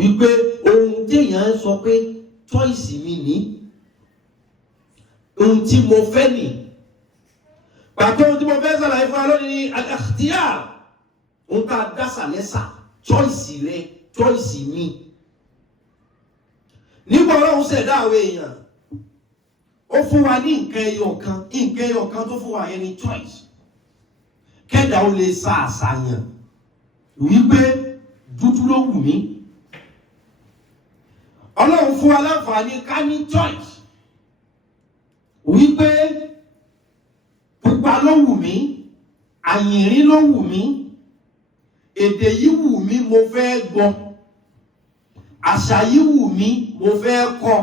wípé ohun téèyàn sọ pé choice mi ní ohun tí mo fẹ́ nì pàtó ohun tí mo fẹ́ sàlàyé fún wa lónìí ní al-ikhtiyar ohun tá a dásà lẹ́sà choice rẹ choice mi nígbà Ọlọ́run ṣẹ̀dá àwọn èèyàn ó fún wa ní nǹkan ẹyọ kan tó fún wa yẹn ní choice kẹ́dà ó lè sa àṣàyàn wípé dúdú ló wù mí Ọlọ́run fún wa láǹfààní ká ní choice wípé pupa ló wù mí àyìnrín ló wù mí èdè yìí wù mí mo fẹ́ gbọ́ àṣà yìí wù mí mo fẹ́ kọ́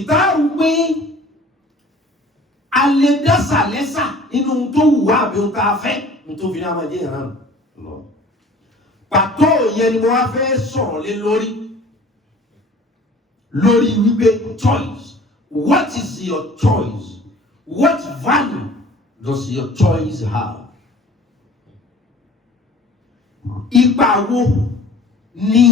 ìdáhùn pé a lè dásà lẹ́sà nínú tó wù wá àbí ohun tá a fẹ́ nítorí ní amadé ìran lọ pàtó yẹn ni mo wá fẹ́ sọ̀rọ̀ lé lórí wípé choice. What is your choice? What value does your choice have? Ipa wo ni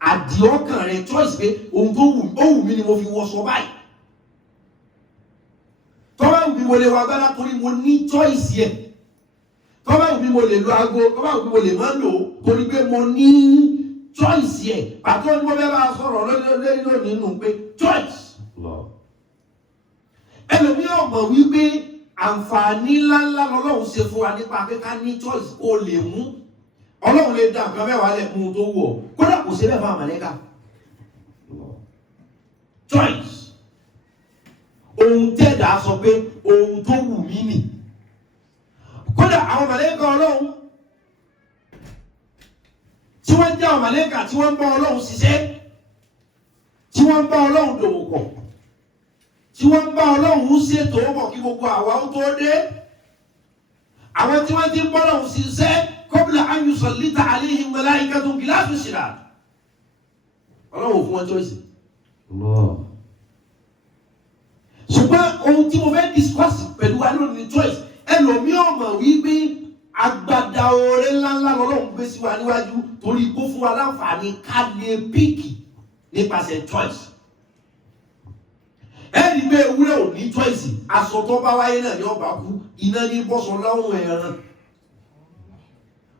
àdìọ́kàn rẹ choice pé ohun tó wù mí ni mo fi wọṣọ báyìí. Tọ́wọ́ wù mí mo lè wọ agbára torí mo ní choice yẹn. Tọ́wọ́ wù mí mo lè lo aago, tọ́wọ́ wù mí mo lè má lò ó torí pé mo ní choice yẹn. Pàtó ni mo fẹ́ bá a sọ̀rọ̀ lónìí nínú pé choice. Ẹlòmíràn mọ̀ wípé àǹfààní ńláńlá lọ́lọ́run ṣe fún wa nípa pé ká ní choice kó lè mú Ọlọ́run lè dá nǹkan mẹ́wàá lẹ̀ mú tó wù ọ́ kódà kò ṣe bẹ́ẹ̀ fún àmàlẹ́kà. Choice ohun tẹ́ẹ̀dá sọ pé ohun tó wù mí nì kódà àwọn màlẹ́kà Ọlọ́run tí wọ́n jẹ́ àwọn màlẹ́kà tí wọ́n ń bá Ọlọ́run ṣiṣẹ́ tí wọ́n ń bá Ọlọ́run dòwò pọ̀ tí wọ́n ń bá Ọlọ́run ṣètò ọmọ kí gbogbo àwa ó tó dé àwọn tí wọ́n ti ń bá Ọlọ́run ṣiṣẹ́ qabla an yusallita alayhim malaikatun ghilasun shidad Ọlọ́run fún wọn choice. Ṣùgbọ́n ohun tí mo fẹ́ discuss pẹ̀lú wa lónìí choice ẹlòmíràn mọ̀ wípé agbada oore ńláńlá lọ́lọ́run gbé sí wa níwájú torí kó fún wa láǹfààní ká lè píìkì nípasẹ̀ choice. Ẹni pé ewúrẹ́ ò ní choice aṣọ tó bá wáyé náà ni ọba kú iná ní bọ́sọ̀ láwọn ẹran.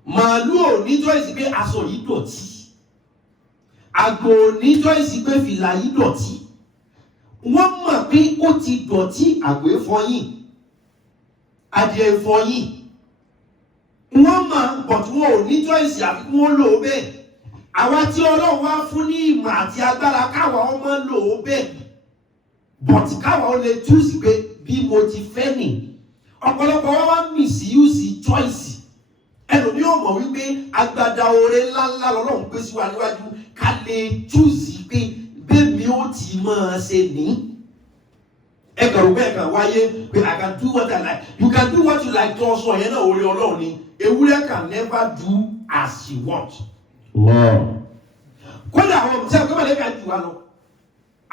Màálù ò ní choice pé aṣọ yìí dọ̀tí. Àgbò ò ní choice pé fìlà yìí dọ̀tí. Wọ́n mọ̀ pé ó ti dọ̀tí àgbò ìfọyín adìẹ ìfọyín. Wọ́n mọ̀ but wọn ò ní choice àfi kí wọ́n lò ó bẹ́ẹ̀. Àwa tí Ọlọ́run wá fún ní ìmọ̀ àti agbára káwa ọmọ lò ó bẹ́ẹ̀. But káwa ó lè choose pé bí mo ti fẹ́ nì. Ọ̀pọ̀lọpọ̀ wa wá misuse choice. Ẹlòmíràn mọ̀ wípé agbada oore ńláńlá lọ́lọ́run gbé sí wa níwájú ká lè choose pé bẹ́ẹ̀ni ó ti máa ṣe ní. Ẹgbẹ̀rún bẹ́ẹ̀ kan wáyé pé I can do what I like. You can do what you like tó ọsọ yẹn náà orí Ọlọ́run ni. Ewúrẹ́ can never do as she wants. Kódà àwọn ọmọ sẹ́wọ̀n kọ́mọ̀lẹ́ ká jù wá lọ.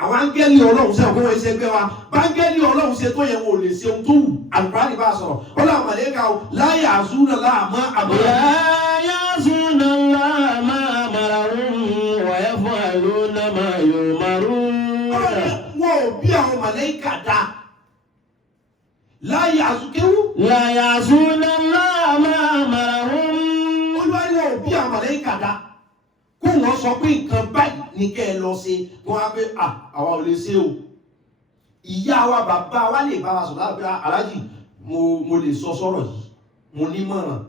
Àwọn áńgẹ́lì Ọlọ́run sẹ́wọ̀n kó wọ́n ṣe gbé wa. Báńgẹ́lì Ọlọ́run ṣe tó yẹn wò lè ṣe ohun tó wù. Àlùkùránì bá sọ̀rọ̀. Ọlọ́run màlẹ́kà o láyé àzúnà láàmú àbúrò. Láyé àzúnà láàmú àmàràrún wọ̀nyẹ́ fún àlùnà máa yóò márùn. Wọ́n ò bí àwọn màlẹ́kà dá. Láyé àzúkéwú. Láyé àzúnà láàmú àmàràrún. Olúwarí wọn ò bí àwọn màlẹ́kà dá. Kó wọ́n sọ pé nǹkan báyìí ní kẹ́ ẹ lọ ṣe wọ́n á pé àwa ò lè ṣe o. Ìyá wa bàbá wa lè bá wa sọ̀rọ̀ láti pé aláàjì mo lè sọ sọ̀rọ̀ yìí mo ní mọ̀ràn.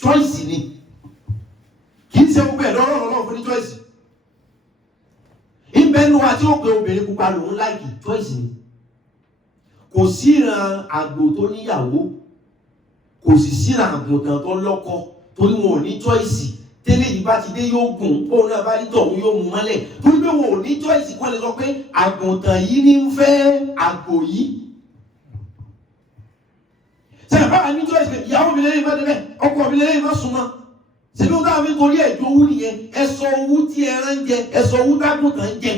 Choice ni kì í ṣe gbogbo ẹ̀ lọ́rọ̀ lọ́rọ̀ fún ní choice. Ìbẹ́nu wa tí ó pe obìnrin pupa lòun láìkì choice ni. Kò síran àgbò tó níyàwó kò sì síran àgùntàn tó lọ́kọ torí wọn ò ní choice. Tẹ́lẹ̀ yìí bá ti dé yóò gùn òun náà bá ní tọ̀hún yóò mú mọ́lẹ̀ torí pé wọn ò ní choice kọ́ lè sọ pé àgùntàn yìí ní ń fẹ́ àgbò yìí. Sẹ́yìn báwa ní choice pé ìyàwó mi lẹ́yìn má débẹ̀ ọkọ mi lẹ́yìn má súnmọ́. Ṣèbí wọn táwọn fi torí ẹ̀jọ́ owó nìyẹn ẹ̀sọ́ owó tí ẹran ń jẹ ẹ̀sọ́ owó tágùntàn ń jẹ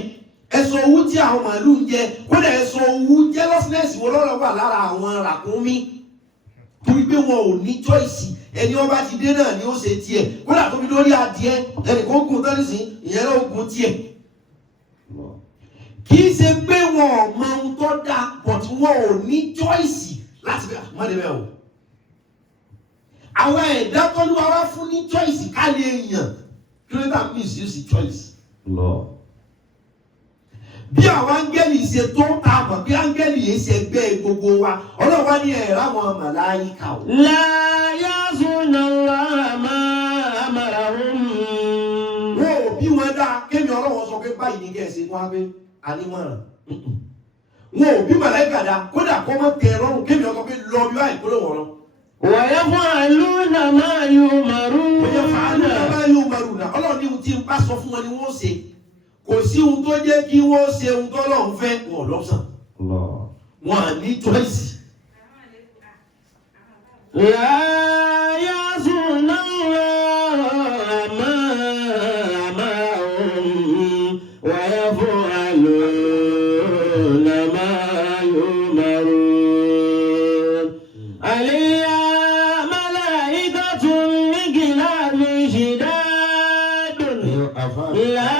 ẹ̀sọ́ owó tí àwọn màálù ń jẹ kódà ẹ̀sọ́ owó jealousness wo lọ́rọ̀ wà lára àwọn ràkúnmí torí pé wọn ò ní choice ẹni ọba ti dé náà ni ó ṣe tiẹ̀ kódà tó fi lórí adìẹ ẹnìkan gùn tán nísìn ìyẹn náà gùn tiẹ̀ kì í ṣe pé wọn ò mọ ohun tó dáa but wọn ò ní choice láti bẹ àmọ́ lè bẹ o àwọn ẹ̀dá tọ́lúwa wá fún ní choice ká lè yàn kí ló dà misuse choice. Bí àwọn áńgẹ́lì ṣe tó ta mọ̀ bí áńgẹ́lì yìí ṣe gbé gbogbo wa ọlọ́wọ́ ní ẹ̀rọ àwọn màláíkà o. La ya'sunallaha ma amarahum. Wọ́n ò bí wọn dá kémi ọlọ́wọ́ sọ pé báyìí ní kẹ́sì wọn á gbé ànímọ̀ràn. Wọ́n ò bí màláíkà dá kódà kọ́ mọ́ tẹ ẹ̀rọ kémi ọkọ̀ pé lọ bí báyìí kó ló wọ̀ lọ. Wa yaf'aluna ma yu'marun. Wa yaf'aluna ma yu'marun. Ọlọ́run ní ohun tí n bá sọ fún wọn ni wọ́n ṣe. Kò sí ohun tó jẹ́ kí wọ́n ṣe ohun tó lọ́run fẹ́ wọn lọ́sàn. Wọn à ní choice. La ya'sunallaha ma amarahum wa yaf'aluna ma yu'marun. Alayha malaikatun ghiladun shidadun. La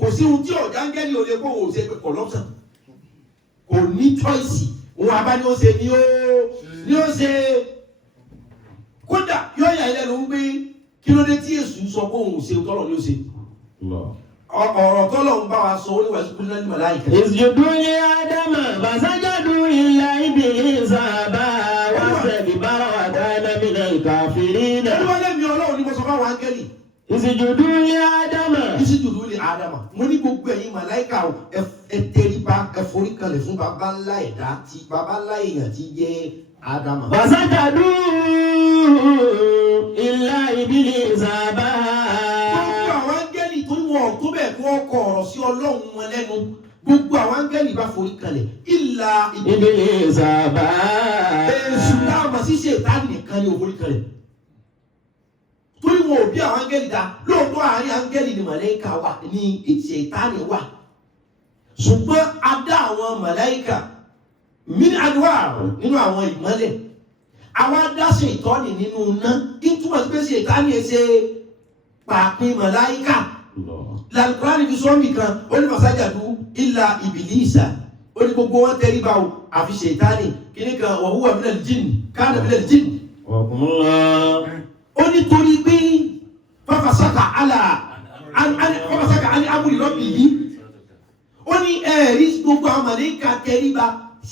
kò sí ohun tí ọ̀gá áńgẹ́lì ò lè kó òun ṣe pé kò lọ́sàn kò ní choice òun àbá ni ó ṣe ni ó ṣe kódà yóò yà ilẹ̀ ló ń gbé kí ló dé tí Èṣù sọ pé òun ṣe tọ́lọ̀ ni ó ṣe ọ̀rọ̀ tọ́lọ̀ ń bá wa sọ oníwà ìsúkúrú náà ní màláìkà. Isjudu li Adama fasajadu illa iblisa aba wastakbara wa kana minal kafirin. ẹni wọ́n lẹ́mìí Ọlọ́run ní mo sọ fáwọn áńgẹ́lì. Isjudu li Adama. Isjudu li Adama. Mo ní gbogbo ẹ̀yin màláìkà ẹ tẹríba ẹ forí kalẹ̀ fún baba ńlá ẹ̀dá tí baba ńlá èèyàn ti jẹ́ Adama. Fasajadu illa iblisa aba. Gbogbo àwọn áńgẹ́lì tó wọ̀ tó bẹ̀ kí wọ́n kọ ọ̀rọ̀ sí Ọlọ́run wọn lẹ́nu. Gbogbo àwọn áńgẹ́lì bá forí kalẹ̀ illa iblisa aba. Èṣù láàmà sí Ṣẹ̀tánì nìkan ni ò forí kalẹ̀. Torí wọn ò bí àwọn áńgẹ́lì dá lóòótọ́ àárín áńgẹ́lì ni màláíkà wà ní Ṣẹ̀tánì wà ṣùgbọ́n a dá àwọn màláíkà min anwar nínú àwọn ìmọ́lẹ̀ àwọn adá Ṣẹ̀tánì nínú iná ìtumọ̀ sí pé Ṣẹ̀tánì ẹ̀ ṣe pàápín màláíkà lálùkùránì fi sọ́ọ̀mì kan ó ní fasajadu illa ìbìlísà ó ní gbogbo wọn tẹríba o àfi Ṣẹ̀tánì kíní kan wa huwa minal jinn kana minal jinn ó ní torí pé fafasaka àní amúlì rọ́bì yìí ó ní ẹ̀rí gbogbo àwọn màláíkà tẹríba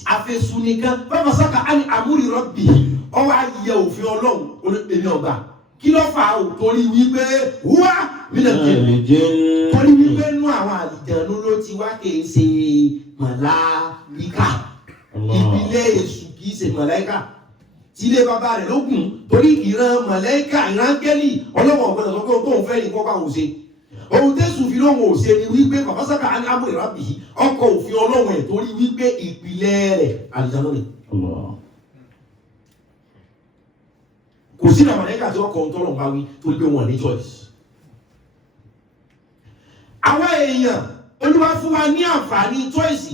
àfẹ̀sùn nìkan fafasaka àní amúlì rọ́bì yìí ọwọ́ ayẹ òfin Ọlọ́run èmi ọ̀gbà kí ló fà á torí wípé wá mílẹ̀ torí wípé nú àwọn àlìjẹ̀nú ló ti wá kì í ṣe màláíkà ìpìlẹ̀ Èṣù kì í ṣe màláíkà tílé bàbá rẹ̀ ló gùn torí ìran màláíkà ìrángẹ́lì ọlọ́wọ́ ọ̀gbọ́n sọ pé ohun tó ń fẹ́ ní kọ́ bá òun ṣe ohun tẹ́sù fi lóhun ò ṣe ni wípé fàfásàkà ní amúlẹ̀ rábì yìí ọkọ̀ òfin Ọlọ́run ẹ̀ torí wípé ìpìlẹ̀ rẹ̀ àlìjáná ni. kò sí àwọn màláíkà tí ọkọ̀ ọ̀tọ́lọ̀ bá wí torí pé wọ́n ní choice. àwọn èèyàn Olúwa fún wa ní àǹfààní choice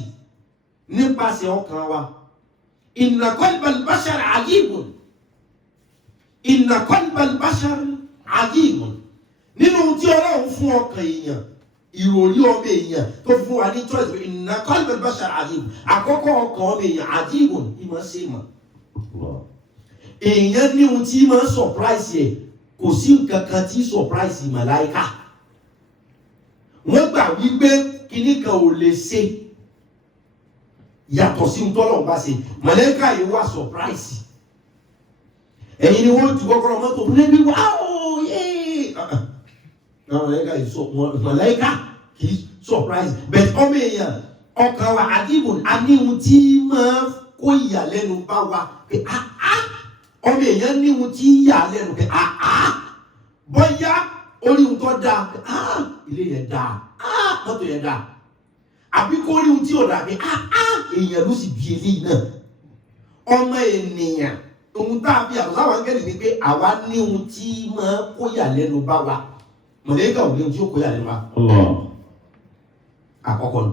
nípasẹ̀ ọkàn wa. Inna qalbal bashar ajibun. Inna qalbal bashar ajibun. Nínú tí Ọlọ́run fún ọkàn èèyàn, ìròrí ọmọ èèyàn tó fún wa ní choice. Inna qalbal bashar ajibun. Àkọ́kọ́ ọkàn ọmọ èèyàn ajibun ìmọ̀ sí mọ̀. Èèyàn ní ohun tí máa surprise ẹ̀ kò sí nǹkan kan tí surprise màláíkà. Wọ́n gbà wípé kíní kan ò lè ṣe yàtọ̀ sí ntọ́lọ̀ bá ṣe màláíkà yìí wá surprise ẹ̀yin ni wọ́n ju kọ́kọ́rọ́ mọ́tò fún ẹbí wá ooo yéé màláíkà yìí sọ màláíkà kì í surprise bẹ́ẹ̀ ọmọ èèyàn ọkàn wa àdìbò aníhun tí máa kó ìyàlẹ́nu bá wa pé ọmọ èèyàn níhun tí ìyàlẹ́nu pé bóyá orí ohun tó dáa ilé yẹn dáa mọ́tò yẹn dáa àbí kó rí ohun tí ò dàbí èèyàn ló sì bí eléyìí náà ọmọ ènìyàn ohun tá a fi àtọ̀ sáwọn áńgẹ́lì ni pé àwa ní ohun tí máa kó yà lẹ́nu bá wa mọ̀lẹ́kà ò ní ohun tí ó kó yà lẹ́nu bá àkọ́kọ́ nù.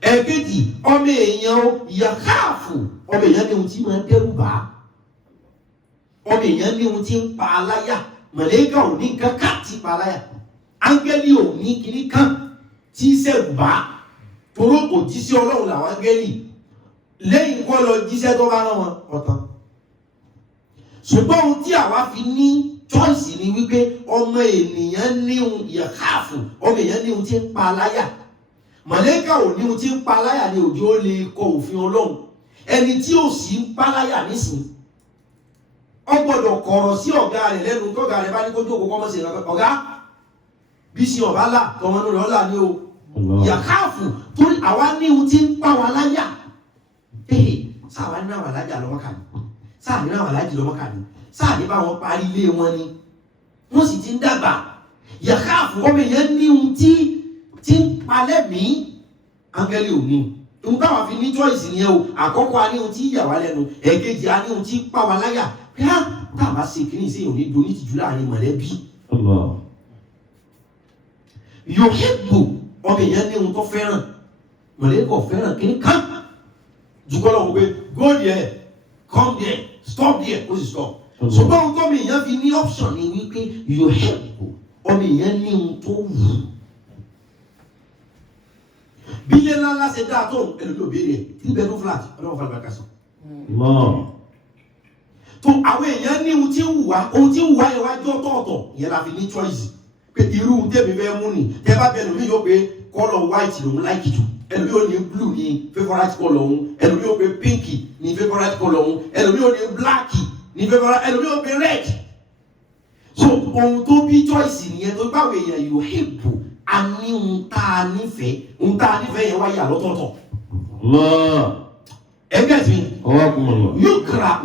ẹ̀kejì ọmọ èèyàn yàkáàfù ọmọ èèyàn ní ohun tí máa dẹ́rù bá ọmọ èèyàn ní ohun tí ń pa aláyà mọ̀lẹ́kà ò ní kankan tí pa aláyà áńgẹ́lì ò ní kíní kan tí sẹ́rù bá toró kò jíṣẹ́ ọlọ́run làwọn áńgẹ́lì lẹ́yìn kọ́ lọ jíṣẹ́ tó bá rán wọn ọ̀tán. ṣùgbọ́n ohun tí àwa fi ní choice ni wípé ọmọ ènìyàn ní ohun yàkáàfù ọmọ èèyàn ní ohun tí ń pa aláyà mọ̀lẹ́kà ò ní ohun tí ń pa aláyà ní òjò ó lè kọ òfin ọlọ́run ẹni tí ò sí ń pa aláyà nísìn ọ gbọ́dọ̀ kọ̀rọ̀ sí ọ̀gá rẹ̀ lẹ́nu tọ́gá rẹ̀ bá ní kó jókòó kọ́mọ́ sí ọ̀gá bí sí ọ̀bá là tọmọnú rẹ̀ ọ̀là ní o yàkáàfù torí àwa ní ohun tí ń pa wa láyà sáà ní àwọn alájà lọ́wọ́ kàní sáà ní àwọn alájì lọ́wọ́ kàní sáà ní báwọn parí ilé wọn ni wọ́n sì ti ń dàgbà yàkáàfù ọmọ èèyàn ní ohun tí ń palẹ̀ mí áńgẹ́lì ò ní ohun táwọn fi ní choice nìyẹn o àkọ́kọ́ a ní ohun tí yà wá lẹ́nu ẹ̀kejì a ní ohun tí ń pa wá láyà bí á tàbá ṣe kìíní sí òní do ní tìjú láàrin mọ̀lẹ́bí yóò hẹ́gbò ọmọ èèyàn ní ohun tó fẹ́ràn mọ̀lẹ́kọ̀ fẹ́ràn kìíní kan jùkọ́ lọ́wọ́ pé go there come there stop there ó sì stop ṣùgbọ́n ohun tó ọmọ èèyàn fi ní option ni wípé yóò hẹ́gbò ọmọ èèyàn ní ohun tó wù ú bí ilé ńlá ṣe dáa tó ẹlòmí òbéèrè tí bẹ̀rù flat ọlọ́wọ́ fàlùbà kásán. tó àwọn èèyàn ní ohun tí ń wùwá yẹn wá jọ tọ̀ọ̀tọ̀ ìyẹn la fi ní choice pé irú tèmi fẹ́ mú ni tẹ́ bá bẹ̀rù mí yóò pé kọ́lọ̀ white lòun láìkì jù ẹlòmí ò ní blue ní favourite colour òun ẹlòmí ò pé pink ní favourite colour òun ẹlòmí ò ní black ní favourite ẹlòmí ò pé red. so ohun tó bí choice nìyẹn tó báwo èèyàn yóò hẹ́pù a ní ohun tá a nífẹ̀ẹ́ yẹn wá yà lọ́tọ̀ọ̀tọ̀. ẹgbẹ́ tí yóò kíra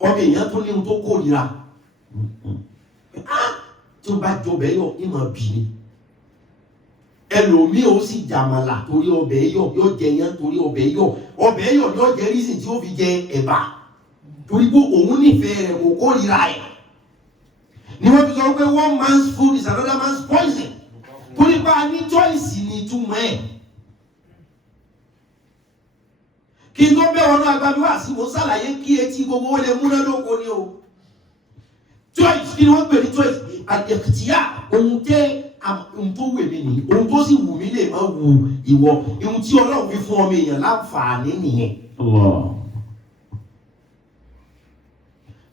ọmọ èèyàn tó ní ohun tó kórìíra tí ó bá jọ ọbẹ̀ yọ ìmọ̀ bì ní ẹlòmíì ó sì jàmàlà torí ọbẹ̀ yọ yóò jẹ yẹn torí ọbẹ̀ yọ yóò jẹ rísìn tí ó fi jẹ ẹ̀bà torí pé òun nífẹ̀ẹ́ rẹ̀ kò kórìíra ẹ̀ ni wọ́n fi sọ pé one man's food is another man's poison torí bá ní choice ní ìtumọ̀ ẹ̀ kí n tó bẹ́ ọ̀nà agbábí wá sí mo ṣàlàyé kí etí gbogbo ó lè múná lóko ní o choice kí ni wọ́n pè ní choice àdẹ̀kìtìyà ohun tó wù mí nìyí ohun tó sì wù mí lè má wù ìwọ ohun tí Ọlọ́run fi fún ọmọ èèyàn láǹfààní nìyẹn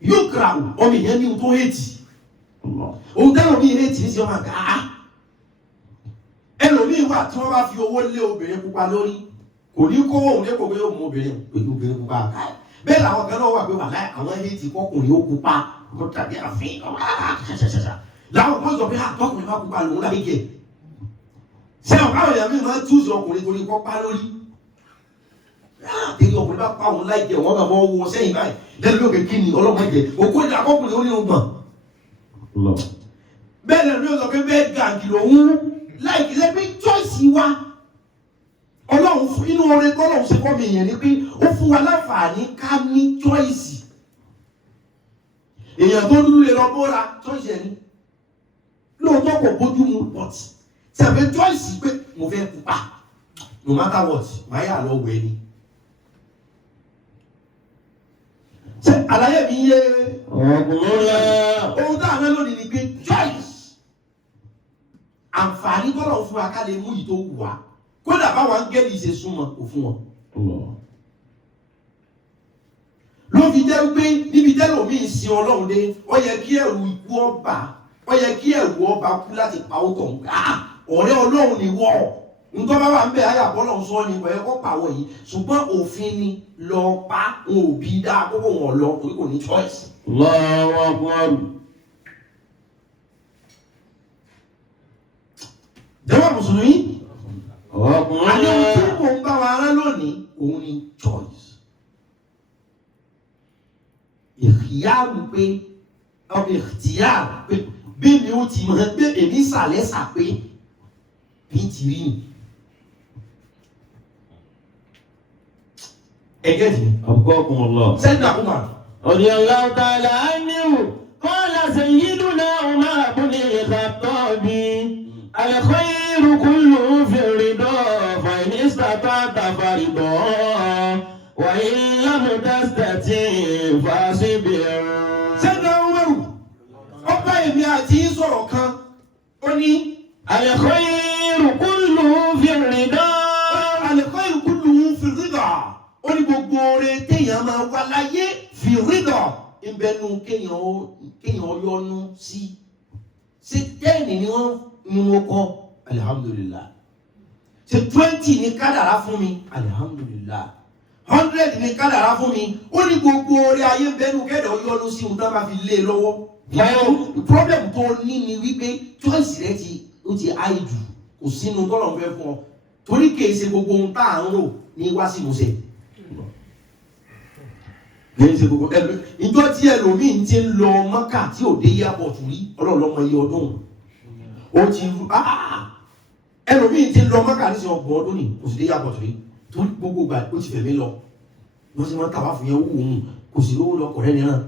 yóò kra ọmọ èèyàn ní ohun tó hẹ́tì ohun tẹ́lọ̀ bí hẹ́tì ní sí ọmọ àgbà ẹlòmíì wà tí wọ́n bá fi owó lé obìnrin pupa lórí kò ní kó òun lẹ́kọ̀ọ́ pé yóò mú obìnrin pẹ̀lú obìnrin pupa bẹ́ẹ̀ làwọn kan náà wà pé wà láì àwọn ẹni tí kọkùnrin ó pupa kó tàbí àfin ṣàṣàṣàṣà làwọn kan sọ pé àtọkùnrin bá pupa lòun láì jẹ ṣé ọ̀pá èèyàn mi máa ń túùsì ọkùnrin torí kọ́ pa lórí àtẹ̀yìn ọkùnrin bá pa òun láì jẹ wọ́n máa mọ owó sẹ́yìn báyìí lẹ́nu lókè kí ni ọlọ́mọ jẹ òkú ìdá akọkùnrin ó ní ọgbọ̀n bẹ́ẹ̀ lẹ́nu yóò sọ pé bẹ́ẹ̀ gàǹgì lòun láì kí lẹ́ pé choice wa Ọlọ́run fún inú oore tọ́lọ́run ṣe fọ́ọ̀mù èèyàn ni pé ó fún wa láǹfààní ká ní choice èèyàn tó dúró lè lọ bóra choice ẹni lóòótọ́ kò bójú mu but ṣàfẹ́ choice pé mo fẹ́ pupa no matter what máa yà lọ wẹ̀ ni ṣe àlàyé mi yé ohun tá a fẹ́ lónìí ni pé choice àǹfààní tọ́lọ́run fún wa ká lè mú yìí tó wù wá kódà báwọn áńgẹ́lì ṣe súnmọ́ kò fún wọn. ló fi jẹ́ pé níbi tẹ́lẹ̀ omi ìsìn Ọlọ́run dé ó yẹ kí ẹ̀rù ikú ọba ó yẹ kí ẹ̀rù ọba kú láti pa ó tọ̀ ọ̀rẹ́ Ọlọ́run ni wọ́ nítorí bá wà ń bẹ̀ ayà bọ́lọ̀ sọ ni wọ́n yẹ kó pàwọ̀ yìí ṣùgbọ́n òfin ni lọ pa wọn ò bí dáa kókó wọn lọ torí kò ní choice. jẹ́wọ́ mùsùlùmí. Àní ohun tí mò ń bá wa rán lónìí, òun ni choice. Ìyáàrú pé, ọmọ ìyáàrú pé, bí mi ó ti mọ̀ pé èmi sàlẹ̀ sà pé, bí ti rí ni. ẹgẹ́dì Abqakumullah. sẹ́dínà Umar Radiyallahu ta'ala anhu. Qala sayyiduna Umar ibn al-Khattab. Al-khayru kulluhu fi ar-rida. Fa in istata'ta farida. Wa in lam tastati' fasbir. sẹ́dínà Umar ọba èmi àti sọ̀rọ̀ kan ó ní Al-khayru kulluhu fi ar-rida. al-khayru kulluhu fi ar-rida ó ní gbogbo oore téèyàn máa wá láyé fi ar-rida ìbẹnu kéèyàn yọnu sí ṣe 10 ni wọ́n kọ́ alhamdulillah ṣe 20 ni kádàrá fún mi alhamdulillah 100 ni kádàrá fún mi ó ní gbogbo oore ayé bẹnu kẹ́dọ̀ yọnu sí ohun tó bá fi lé lọ́wọ́ problem tó ní ni wípé choice rẹ ó ti áyì jù kò sínú tọ́lọ̀ fẹ́ fún ọ torí kìí ṣe gbogbo ohun tá à ń rò ní wá sí ìmúṣẹ kìí ṣe gbogbo ìjọ tí ẹlòmíín ti ń lọ Mọ́kà tí ò dé airport rí ọlọ́ọ̀lọ́mọ iye ọdún ó ti ẹlòmíín ti ń lọ Mọ́kà ní sí ọgbọ̀n ọdún ní kò sì dé airport rí torí gbogbo ìgbà ó ti fẹ̀mí lọ wọ́n sì máa ń tàwá fún yẹn ó wù ú kò sì lówó lọ kọ̀rẹ́ nìyẹn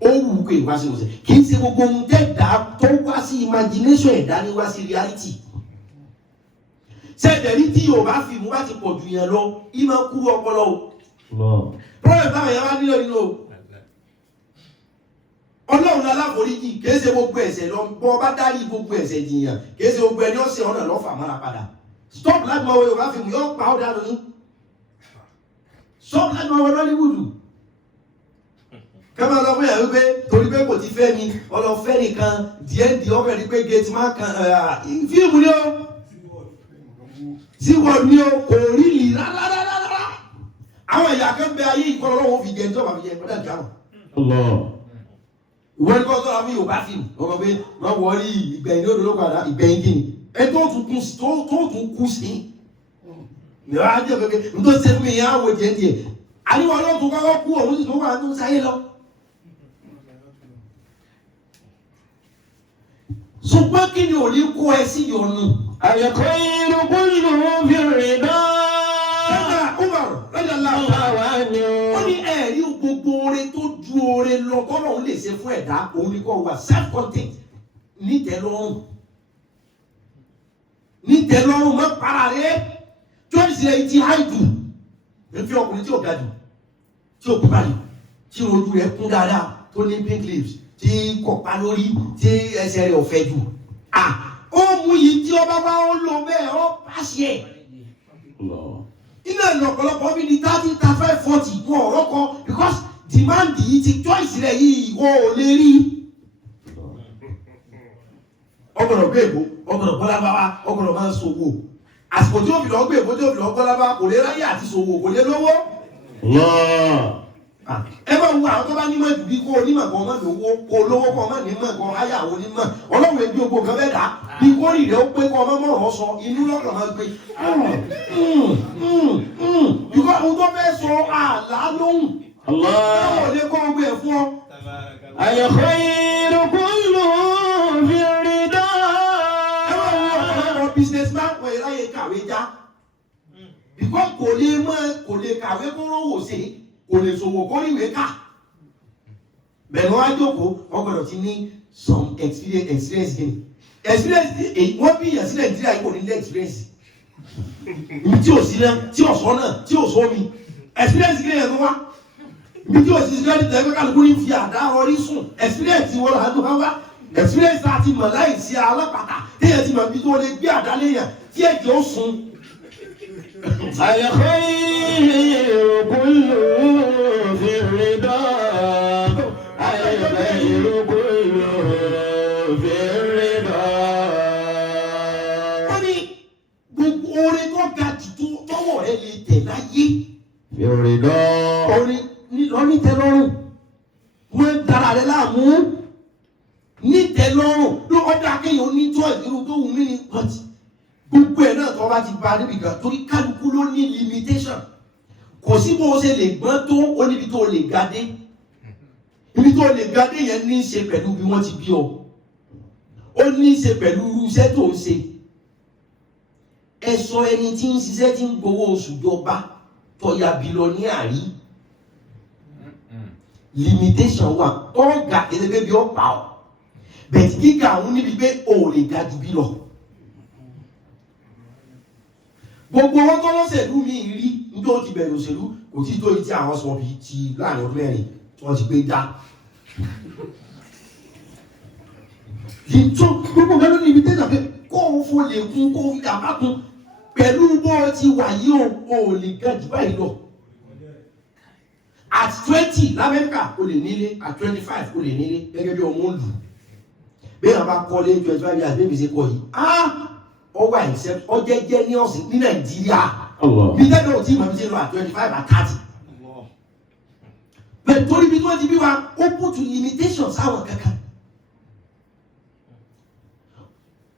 ó wù ú pé wá sí ìmúṣẹ kìí ṣe gbogbo ohun tẹ́ẹ̀dá tó wá sí imagination ẹ̀dá ní wá sí reality sẹ́ẹ̀dẹ̀rí tí yóò bá fi mú bá ti pọ̀ jù yẹn lọ ìmọ̀ kúrú ọpọlọ o problem táwọn yẹn wá nílò nínú o Ọlọ́run aláforíjì kìí ṣe gbogbo ẹ̀ṣẹ̀ lọ bọ́ bá dárí gbogbo ẹ̀ṣẹ̀ jìyàn kìí ṣe gbogbo ẹni ọ̀sẹ̀ ọ̀nà lọ́fà mára padà stop láti máa wọ Yorùbá fi mú yọ pa ọ́ dànù ní stop láti máa wọ Nollywood kẹ́mọ́ lọ fún yàrá wípé torí pé kò ti fẹ́ mi ọlọ́fẹ́ nìkan díẹ̀ di ọkọ̀ ní pé gate máa kan fíìmù ni ó sí wọ́n ní ó kò rí lì rárá àwọn ìyá kan bẹ ayé ìkọlọ́wọ́ fi jẹ ìjọba fi jẹ ìpínlẹ̀ ìjọba ìwọ́n ní kọ́ sọ́ra fún Yorùbá fíìmù ọkọ̀ pé wọ́n wọ́ọ́rí ìgbẹ̀yìn ní òdòdó padà ìgbẹ̀yìn kìíní ẹ tó tún kú sí ìrọ̀ ajé pẹ̀pẹ̀ nítorí sẹ́fún mi yẹn àwọ̀ jẹ́ díẹ̀ àníwọ̀ ọlọ́tún kọ́kọ́ kú òun sì tó wà tó sáyé lọ. ṣùgbọ́n kí ni ò ní kó ẹ sí yọnu. Al-khayru kulluhu fi ar-rida. Ṣẹ́nà Umar radiyallahu anhu ó ní ẹ̀rí gbogbo oore tó ju oore lọ kọ́nà òun lè ṣe fún ẹ̀dá òun ní kọ́ wà self-content nítẹ̀lọ́rùn mọ́ para rẹ̀ choice rẹ̀ ti háìdù ẹ̀fí ọkùnrin tí ò ga jù tí ò kúkà jù tí ojú rẹ̀ kún dáadáa tó ní pink lips tí kò pa lórí tí ẹsẹ̀ rẹ̀ ò fẹ̀ jù ó mú yìí tí ọba bá ń lò bẹ́ẹ̀ ó pàṣẹ ilé ìlú ọ̀pọ̀lọpọ̀ bí ní 30-35-40 wọn ọ̀rọ̀ kan because demand yìí ti choice rẹ̀ yìí wọ́n ò lè rí ọgbọ̀nọ̀ gbé èbó ọgbọ̀nọ̀ bọ́lábáwá ọgbọ̀nọ̀ máa ń ṣòwò àsìkò tí ó fi lọ gbé èbó tí ó fi lọ bọ́lábáwá kò lè ráyè àti ṣòwò kò lè lówó. ẹ máa ń wo àwọn tó bá nímọ̀ jù bí kó onímọ̀ kan máa lówó kó lówó kan máa nímọ̀ kan ayáwó onímọ̀ ọlọ́run ẹbí ogbó kan bẹ́ẹ̀ dá bí kó rí rẹ̀ ó pé kó ọmọ mọ̀ràn sọ inú lọ́kàn máa gbé ìkọ́ ohun tó fẹ́ sọ àlá lóhùn ọlọ́run lè kọ́ gbé ẹ̀ fún ọ. Al-khayru kulluhu fi ar-rida. Businessman wọ̀ ìráyè kàwé já because kò lè kàwé kó rówó sí kò lè ṣòwò kó ríwé ká bẹ̀rẹ̀ wá jókòó ọgbọ̀dọ̀ ti ní some experience gini wọ́n bí ìyàn sí Nàìjíríà yìí kò ní lé experience ibi tí ò sí náà tí ò sọ náà tí ò sọ mi experience gini yẹn tó wá ibi tí ò sí sílẹ̀ ní tẹ̀gbẹ́ kálukú ní fi àdá orí sùn experience wọ́n lọ́ha tó wá experience àti mọ̀ láì sí alápàtà téèyàn ti mọ̀ bí tó lè gbé àdá léèyàn tí ẹ̀jẹ̀ ó sun. Al-khayru kulluhu fi ar-rida. Al-khayru kulluhu fi ar-rida. Wọ́n ní gbogbo orin tó ga jù tọ́wọ́ rẹ̀ lè tẹ̀ láyé. Fi ar-rida. Orin lọ́nìtẹ́lọ́rùn wọ́n ń dára rẹ̀ láàmú nítẹ́lọ́rùn ló ọdún akéèyàn onítọ́ ìdúró tó wù mí ní pọ́tì gbogbo ẹ̀ náà tó bá ti ba níbi kan torí kálukú ló ní limitation kò sí bó ṣe lè gbọ́n tó ó níbi tó lè ga dé ibi tó lè ga dé yẹn ní í ṣe pẹ̀lú bí wọ́n ti bí ọ ó ní í ṣe pẹ̀lú irú iṣẹ́ tó ń ṣe ẹ sọ ẹni tí ń ṣiṣẹ́ tí ń gbowó oṣù jọba tọ́ya billionaire rí limitation wà ọ̀gá kéde bí ọ̀pá ọ̀ bẹ̀tí gíga àwọn níbi pé o lè ga jù bí lọ. Gbogbo wọn tó lọ́sẹ̀lú mi rí nítorí ó ti bẹ̀rẹ̀ òṣèlú kò tí tó yìí tí àwọn sọ bí ti láàrin ọdún mẹ́rin tí wọ́n ti gbé dá. Ìjọ gbogbo nǹkan ló ní ibi tẹ́lẹ̀ pé kó o fò lè kún kó o fi kàmá kún pẹ̀lú bó o ti wà yìí o lè ga jù báyìí lọ. At 20 l'Amẹ́ríkà o lè nílé, at 25 o lè nílé gẹ́gẹ́ bí ọmọ òlù. Bí wọ́n bá kọ́lé 25 years bébí ṣe kọ́ yìí, ọwọ́ àìsẹ́ ọjẹ́ jẹ́ ní ọ̀sìn ní Nàìjíríà. Bí tẹ́lẹ̀ ò tí mọ̀ bí ṣe lọ at 25 at 30. Bẹ́ẹ̀ torí bí wọ́n ti bí wa, ó put limitations sáwọn kankan.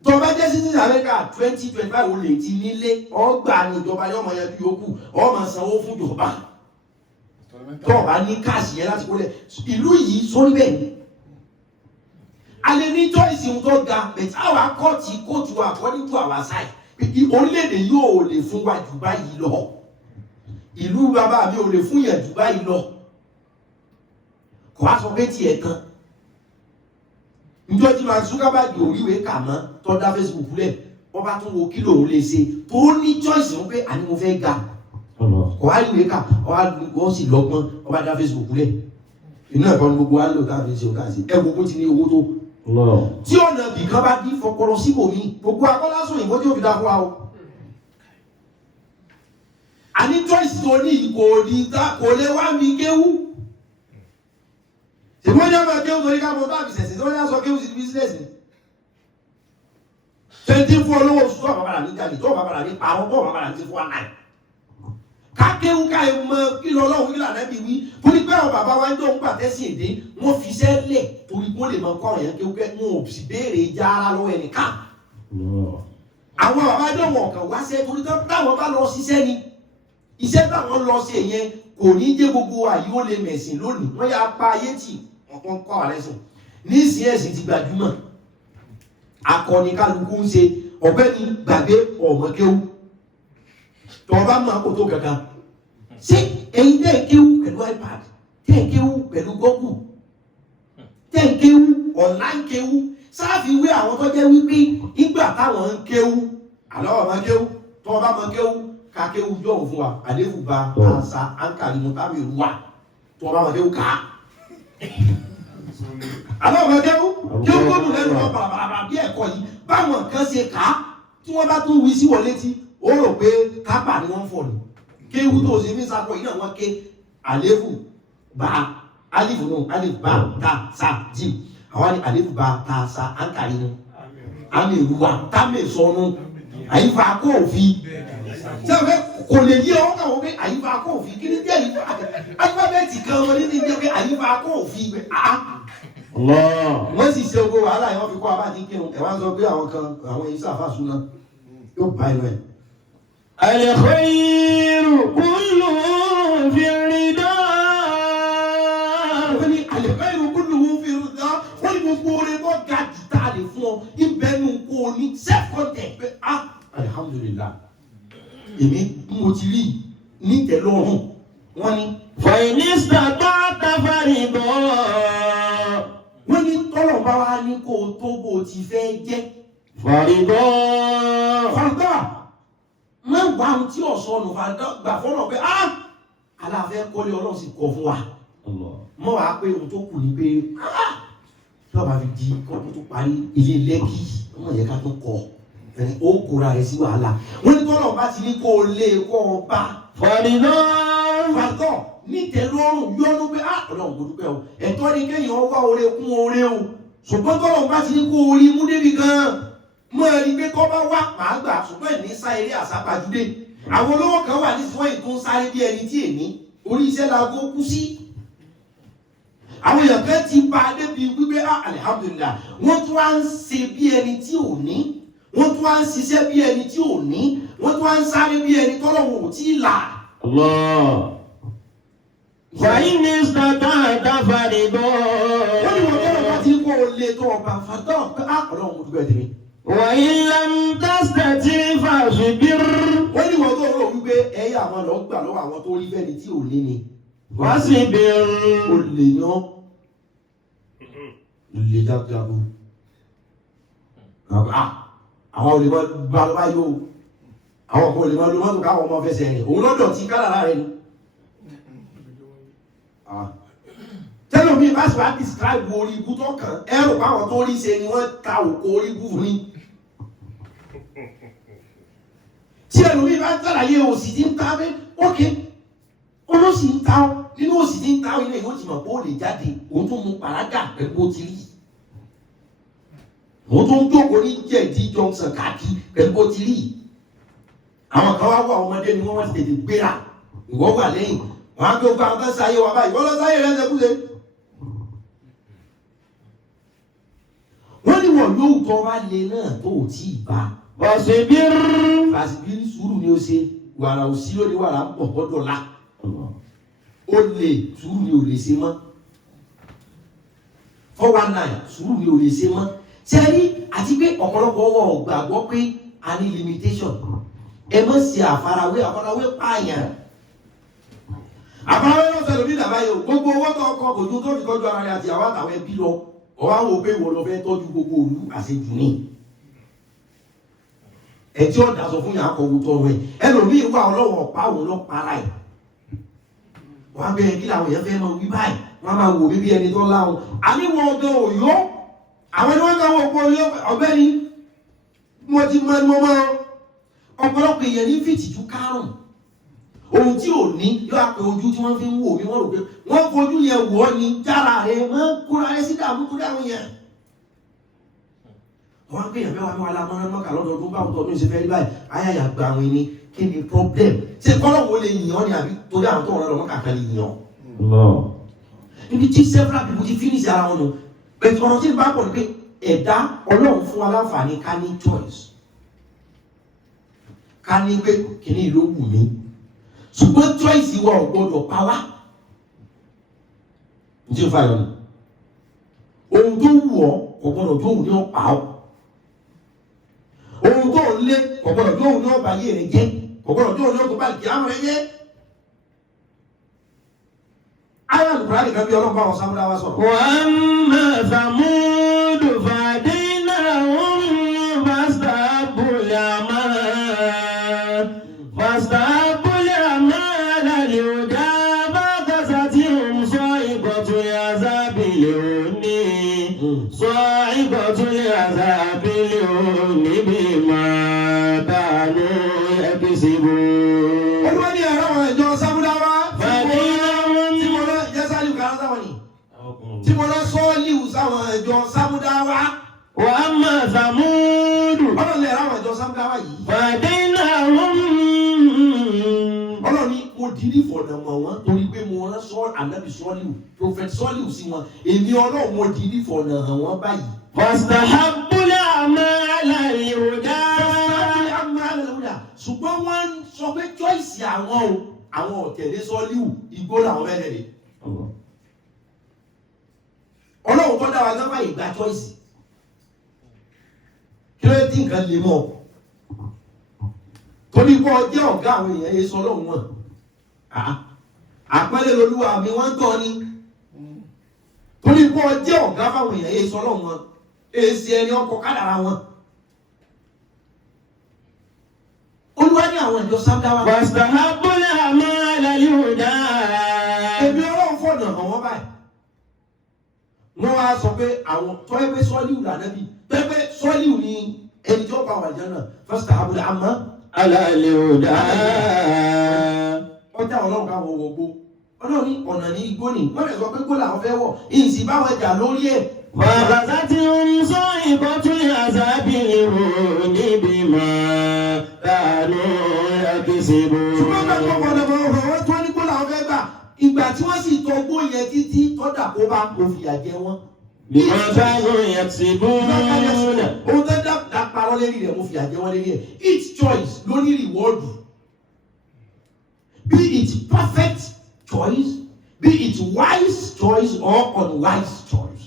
Tọ́ba jẹ́ sí ní Amẹ́ríkà 20-25 o lè ti nílé, ọgbà ní ìjọba yọmọ yẹn bí yòókù, ọmọ sanwó fún ìjọba. Tọ́ba ní káàsì yẹn láti kólẹ̀. Ìlú yìí sórí bẹ́ẹ̀ ni. A lè ní choice ń tó ga, but our court wa according to our side. Orílẹ̀-èdè yóò lè fún wa jù báyìí lọ. Ìlú bàbá mi ò lè fún yẹn jù báyìí lọ. Kò wá sọ pé tiẹ̀ kan. Njọ́ tí Mark Zuckerberg òríwé kà mọ́ tó dá Facebook lẹ̀, wọ́n bá tún wo kí lòun lè ṣe. Tó ní choice ń pé àní mo fẹ́ ga. Kò wá ìwé kà, wọ́n sì lọ́gbọ́n, wọ́n bá dá Facebook lẹ̀. Inú ẹ̀kọ́ ni gbogbo wa ń lò táàbí ṣe ọ̀gá sí. Ẹ gbogbo ti ní owó tó. Tí ọ̀nà bìkan bá dín fọpọlọ síbòmí, gbogbo akọ́lásùn ìbò tí ó fi dá fún wa o. Àní choice tó ní kò lè wá mi kéwú. Ṣèwọ́n ní ọmọ kéwú torí ká mọ bá mi sẹ̀sẹ̀ tí wọ́n ní sọ kéwú sí bísínẹ́sì. 20 fún olówó oṣù tó àbábàrà ní jáde, tó àbábàrà ní parọ́, tó àbábàrà ní fún wa náà. Kákéwú káyé mọ kí lọ lọ́wọ́ kí lànà bí wí torí pé àwọn bàbá wa ń dóhùn pàtẹ́sì èdè wọ́n fi iṣẹ́ lẹ̀ torí kó lè mọ kọ́ ọ̀yàn kéwú kẹ́ wọn ò sì béèrè jára lọ́wọ́ ẹnìkan. Àwọn bàbá dóhùn ọ̀kan wá sẹ́ torí táwọn bá lọ ṣiṣẹ́ ni iṣẹ́ táwọn lọ ṣe yẹn kò ní jẹ́ gbogbo àyè ó lè mẹ̀sìn lónìí wọ́n yà pa ayé tì wọ́n kọ́ àrẹ sùn ní ìsìn ẹ̀sìn ti gbajúmọ̀ akọni kálukú ń ṣe ọ̀gbẹ́ni gbàgbé ọmọ kéwú tọ́ba máa kó tó kankan ṣé ẹ̀yin tẹ́ ẹ̀ kéwú pẹ̀lú iPad tẹ́ ẹ̀ kéwú pẹ̀lú Google tẹ́ ẹ̀ kéwú online kéwú sáàfiwé àwọn tó jẹ́ wípé ìgbà táwọn ń kéwú àlọ́ máa kéwú tọ́ba máa kéwú ká kéwú jọ̀hún fún wa àléfù bá àṣà àǹkàrí mọ́tàbí wà tọ́ba máa kéwú ká àlọ́ máa kéwú kéwú kó dùn lẹ́nu wọn bàbàrà bí ẹ̀kọ́ yìí báwọn kan ṣe ká tí wọ́n bá tún wí sí wọlé tí ó rò pé kápá ni wọ́n fọ̀ ní kéwú tó ṣe fi sápọ̀ yìí náà wọ́n ké àléfù bá alifu nù alifu bá ta sa jì àwọn ni alifu bá ta sa àǹkàrí nù àmì ìrùwà támì sọnù àyífa kó òfin sẹ́wọ́n kò lè yí ọ́ káwọn pé àyífa kó òfin kí ni bí àyífa bẹ́ẹ̀ ti kan wọn ní ti jẹ́ pé àyífa kó òfin wọ́n sì ṣe ogun wàhálà yẹn wọ́n fi kọ́ abájí kírun ẹ̀ wá sọ pé àwọn kan àwọn èyí sàfàṣù náà yóò bá inú ẹ̀. Al-khayru kulluhu fi rida. Wọ́n ní al-khayru kulluhu fi rida. Wọ́n ní gbogbo orin tó ga jìtá lè fún ọ ìbẹ́nu kó o ní self-content pé alhamdulillah èmi mo ti rí nítẹ̀lọ́rùn. Wọ́n ní fa in istata'ta farida. Wọ́n ní tọ́lọ̀ bá wá ní kó o tó bó o ti fẹ́ jẹ́. Farida. Farida. Má wá ohun tí ọ̀sọ́ ọ̀nà fàdá gbà fọ́nà pé aláfẹ́ kọ́lé Ọlọ́run sì kọ fún wa. Mọ́ wàá pé ohun tó kù ní pé tí wọ́n bá fi di kọ́kọ́ tó parí ilé Lẹ́kì ọmọ yẹn ká tó kọ ó kóra rẹ̀ sí wàhálà. Wọ́n ní tọ́lọ̀ bá ti ní kó o lé kọ́ ọ bá. Farida. Fàtọ́ nítẹ̀lọ́rùn yọ́nú pé Ọlọ́run kò dúpẹ́ o ẹ̀tọ́ ni kéèyàn wá oore kún oore o ṣùgbọ́n tọ́lọ̀ bá ti ní kó o rí mú débi gan-an mọ́ ẹni pé kọ́ bá wá màá gbà ṣùgbọ́n ní sá eré àsápajúdé àwọn olówó kan wà ní ìfún ètò ń sáré bí ẹni tí èní orí iṣẹ́ láago kú sí àwọn èèyàn kan ti bá a débi wípé alihamudulila wọ́n tún wá ń ṣe bí ẹni tí ò ní wọ́n tún wá ń ṣiṣẹ́ bí ẹni tí ò ní wọ́n tún wá ń sáré bí ẹni tọ́lọ́wọ́ ò tí ì là. Fàyín ní sàtàtà fàdìbò. Wọ́n ní wọ́n tọ́lọ̀ bá ti kó o lé tó ọba fàtọ́ pé Ọlọ́run mo dúpẹ́ tèmi. Wàyí lam tastati fasbir. Wọ́n ní wọ́n tó rò wípé ẹ̀yà àwọn lọ gbà lọ́wọ́ àwọn tó rí fẹ́ni tí ò ní ni. Wá sí bẹ̀rù. O lè yan lè jágbó. Àwọn olè máa gbà lọ́wọ́ yóò. Àwọn ọkọ̀ olè máa lo mọ́tò káwọn ọmọ fẹsẹ̀ rìn. Òun lọ́dọ̀ tí kádàrá rẹ̀ ni. Tẹ́lẹ̀ mi bá sì wá describe orí ibú tó kàn ẹ̀rù báwọn tó rí ṣe ni wọ́n ta òkò orí ibú fún ni. Tí ẹlòmí bá tàlàyé òsì tí ń ta bẹ́ ókè olóòsì ń ta ọ́ nínú òsì tí ń ta ọ́ ilé yóò ti mọ̀ pé ó lè jáde òun tó mú pàrágà pẹ̀lú ó ti rí òun tó ń jókòó ní jẹ̀dí Johnson káàkiri pẹ̀lú ó ti rí àwọn kan wá wọ àwọn ọmọdé ni wọ́n ti tètè gbéra ìwọ́ wà lẹ́yìn wọ́n á gbé ọgbà ọ̀gá sáyé wa báyìí wọ́n lọ sáyé rẹ̀ ṣekúṣe. Wọ́n ní wọ́n yóò tọ́ wá lé náà tó ò tí ì bá. Fàṣibírí. Fàṣibírí sùúrù ni ó ṣe wàrà òsí lórí wàrà ń pọ̀ gbọ́dọ̀ la. Ó lè sùúrù ni ò lè ṣe mọ́. 419 sùúrù ni ò lè ṣe mọ́. Ṣé rí àti pé ọ̀pọ̀lọpọ̀ wọn ò gbàgbọ́ pé a ní limitation. Ẹ má ṣe àfarawé pààyàn. Àfarawé ló ṣẹlẹ̀ bí dàbáyé o. Gbogbo owó tó ọkọ̀ kò ju tó fi tọ́jú ara rẹ̀ àti àwọn àtàwọn ẹbí lọ. Ọwọ́ àwọn òpé ìwọ lọ fẹ́ tọ́jú gbogbo òlú àṣejù ní. Ẹtí ọ̀dà sọ fún yàrá kọ̀wé tọrọ ẹ̀. Ẹlòmíì wà ọlọ́wọ́ ọ̀pá òun lọ para ẹ̀. Wọ́n á bẹ̀rẹ̀ kí làwọn èèyàn fẹ́ máa wí báyìí. Wọ́n á máa wò bíbí ẹni tó láwọn. Àníwọ̀n ọ̀gá òyó. Àwọn ni wọ́n ká wọ́n pọ̀ ọ̀gbẹ́ni. Mo ti mọ ẹni mo máa ọ̀pọ̀lọpọ̀ èèyàn ní fìtìjú kárùn-ún. Ohun tí ò ní yóò àpè ojú tí wọ́n fi ń wò mí wọ́n rò pé wọ́n fojú yẹn wọ̀ ọ́ ní jára rẹ̀ máa ń kóra ẹ sí dààmú torí àwọn yẹn. Wọ́n á gbìyànjú àwọn àwọn alámọ́ná mọ́kà lọ́dọọdún báwọn tó ọdún ṣe fẹ́ rí báyìí ayáyà gba àwọn ẹni kí ni problem ṣé kọ́lọ́wọ́ lè yìn ọ́ ni àbí torí àwọn tó wọn lọ mọ́kà kan lè yìn ọ́. Níbi tí several people ti finish ara wọn nù bẹ̀rẹ̀ ọ̀rọ̀ tí ń bá pọ̀ ní pé ẹ̀dá Ọlọ́run fún wa láǹfààní ká ní choice ká ní pé kìíní ló wù mí ṣùgbọ́n choice wa ò gbọdọ̀ pa wá. Ǹjẹ́ o fa ìrọ̀lù? Ohun tó wù ọ́ kò gbọdọ̀ tó wù ní ọ̀pá ọ́. Ohun tó ń lé kò gbọdọ̀ tó wù ní ọ̀bà yé rẹ̀ jẹ́ kò gbọdọ̀ tó wù ní ọ̀gbọ̀n báyìí kí á rẹ̀ yẹ́. Ayé àlùkùrá nìkan bí Ọlọ́run bá wọn sábúdá wá sọ̀rọ̀. Wa amma Thamudu fahadaynahum fastahabbul ama ala al-huda faghassathum sa'iqatul azabil huni bima kanu yaksibun. Olúwa ní ẹ̀rọ àwọn ìjọ sábúdáwá tí mo lọ sọ́ọ́lì sáwọn ìjọ sábúdáwá. Wa amma Thamudu. Ọlọ́run lè ráwọn ìjọ sábúdáwá yìí. Fahadaynahum. Ọlọ́run ní mo dìídì fọ̀nà mọ̀ wọ́n torí pé mo rán ànábì Sọ́ọ́líù prophet Sọ́ọ́líù sí wọn èmi Ọlọ́run mo dìídì fọ̀nà hàn wọ́n báyìí. Fastahabbul ama ala al-huda. Ṣùgbọ́n wọ́n ń sọ pé choice àwọn ọ̀tẹ̀lé Sọ́ọ́líù igbó làwọn fẹ́ lẹ̀. Ọlọ́run tó dá wa lọ́wọ́ ìgbà choice. Kí ló dé nǹkan lè mọ̀? Torí pé ọjọ́ ọ̀gá àwọn èèyàn yẹn sọ lọ́hùn wọn. Àpẹẹrẹ lolúwa mi wọ́n tọ́ ni. Torí pé ọjọ́ ọ̀gá fáwọn èèyàn yẹn sọ lọ́hùn wọn. Èsì ẹni ọkọ̀ kádàrá wọn. Olúwa ní àwọn ìjọ sábdáwá. Fastahabbul ama ala al-huda. Èmi Ọlọ́run fọ̀nà hàn wọ́n báyìí. Wọ́n wá sọ pé àwọn tó ẹgbẹ́ Sọ́ọ́líù lànàbí. Pẹ́pẹ́ Sọ́ọ́líù ni ẹni tí ó bá wà jẹ́ náà. Fastahabbul ama ala al-huda. Ọjà Ọlọ́run ká wọ wọgbó. Ọlọ́run ní ọ̀nà ní igbó ni. Wọ́n lè sọ pé kó làwọn fẹ́ wọ̀. Ìsìn báwọn jà lórí ẹ̀. Faghassathum sa'iqatul azabil huni bima kanu yaksibun. Ṣùgbọ́n bẹ́ẹ̀ tó kọ̀ lọ́wọ́ wọ́n tó ní kó làwọn fẹ́ gbà. Ìgbà tí wọ́n sì tọ́ gbó yẹn títí tọ́jà kó bá kó fìyà jẹ wọ́n. Bima kanu yaksibun. Ohun tó dá parọ́ lérí rẹ̀ mo fìyà jẹ wọ́n lérí ẹ̀. Each choice ló ní reward. Be it perfect choice, be it wise choice or unwise choice.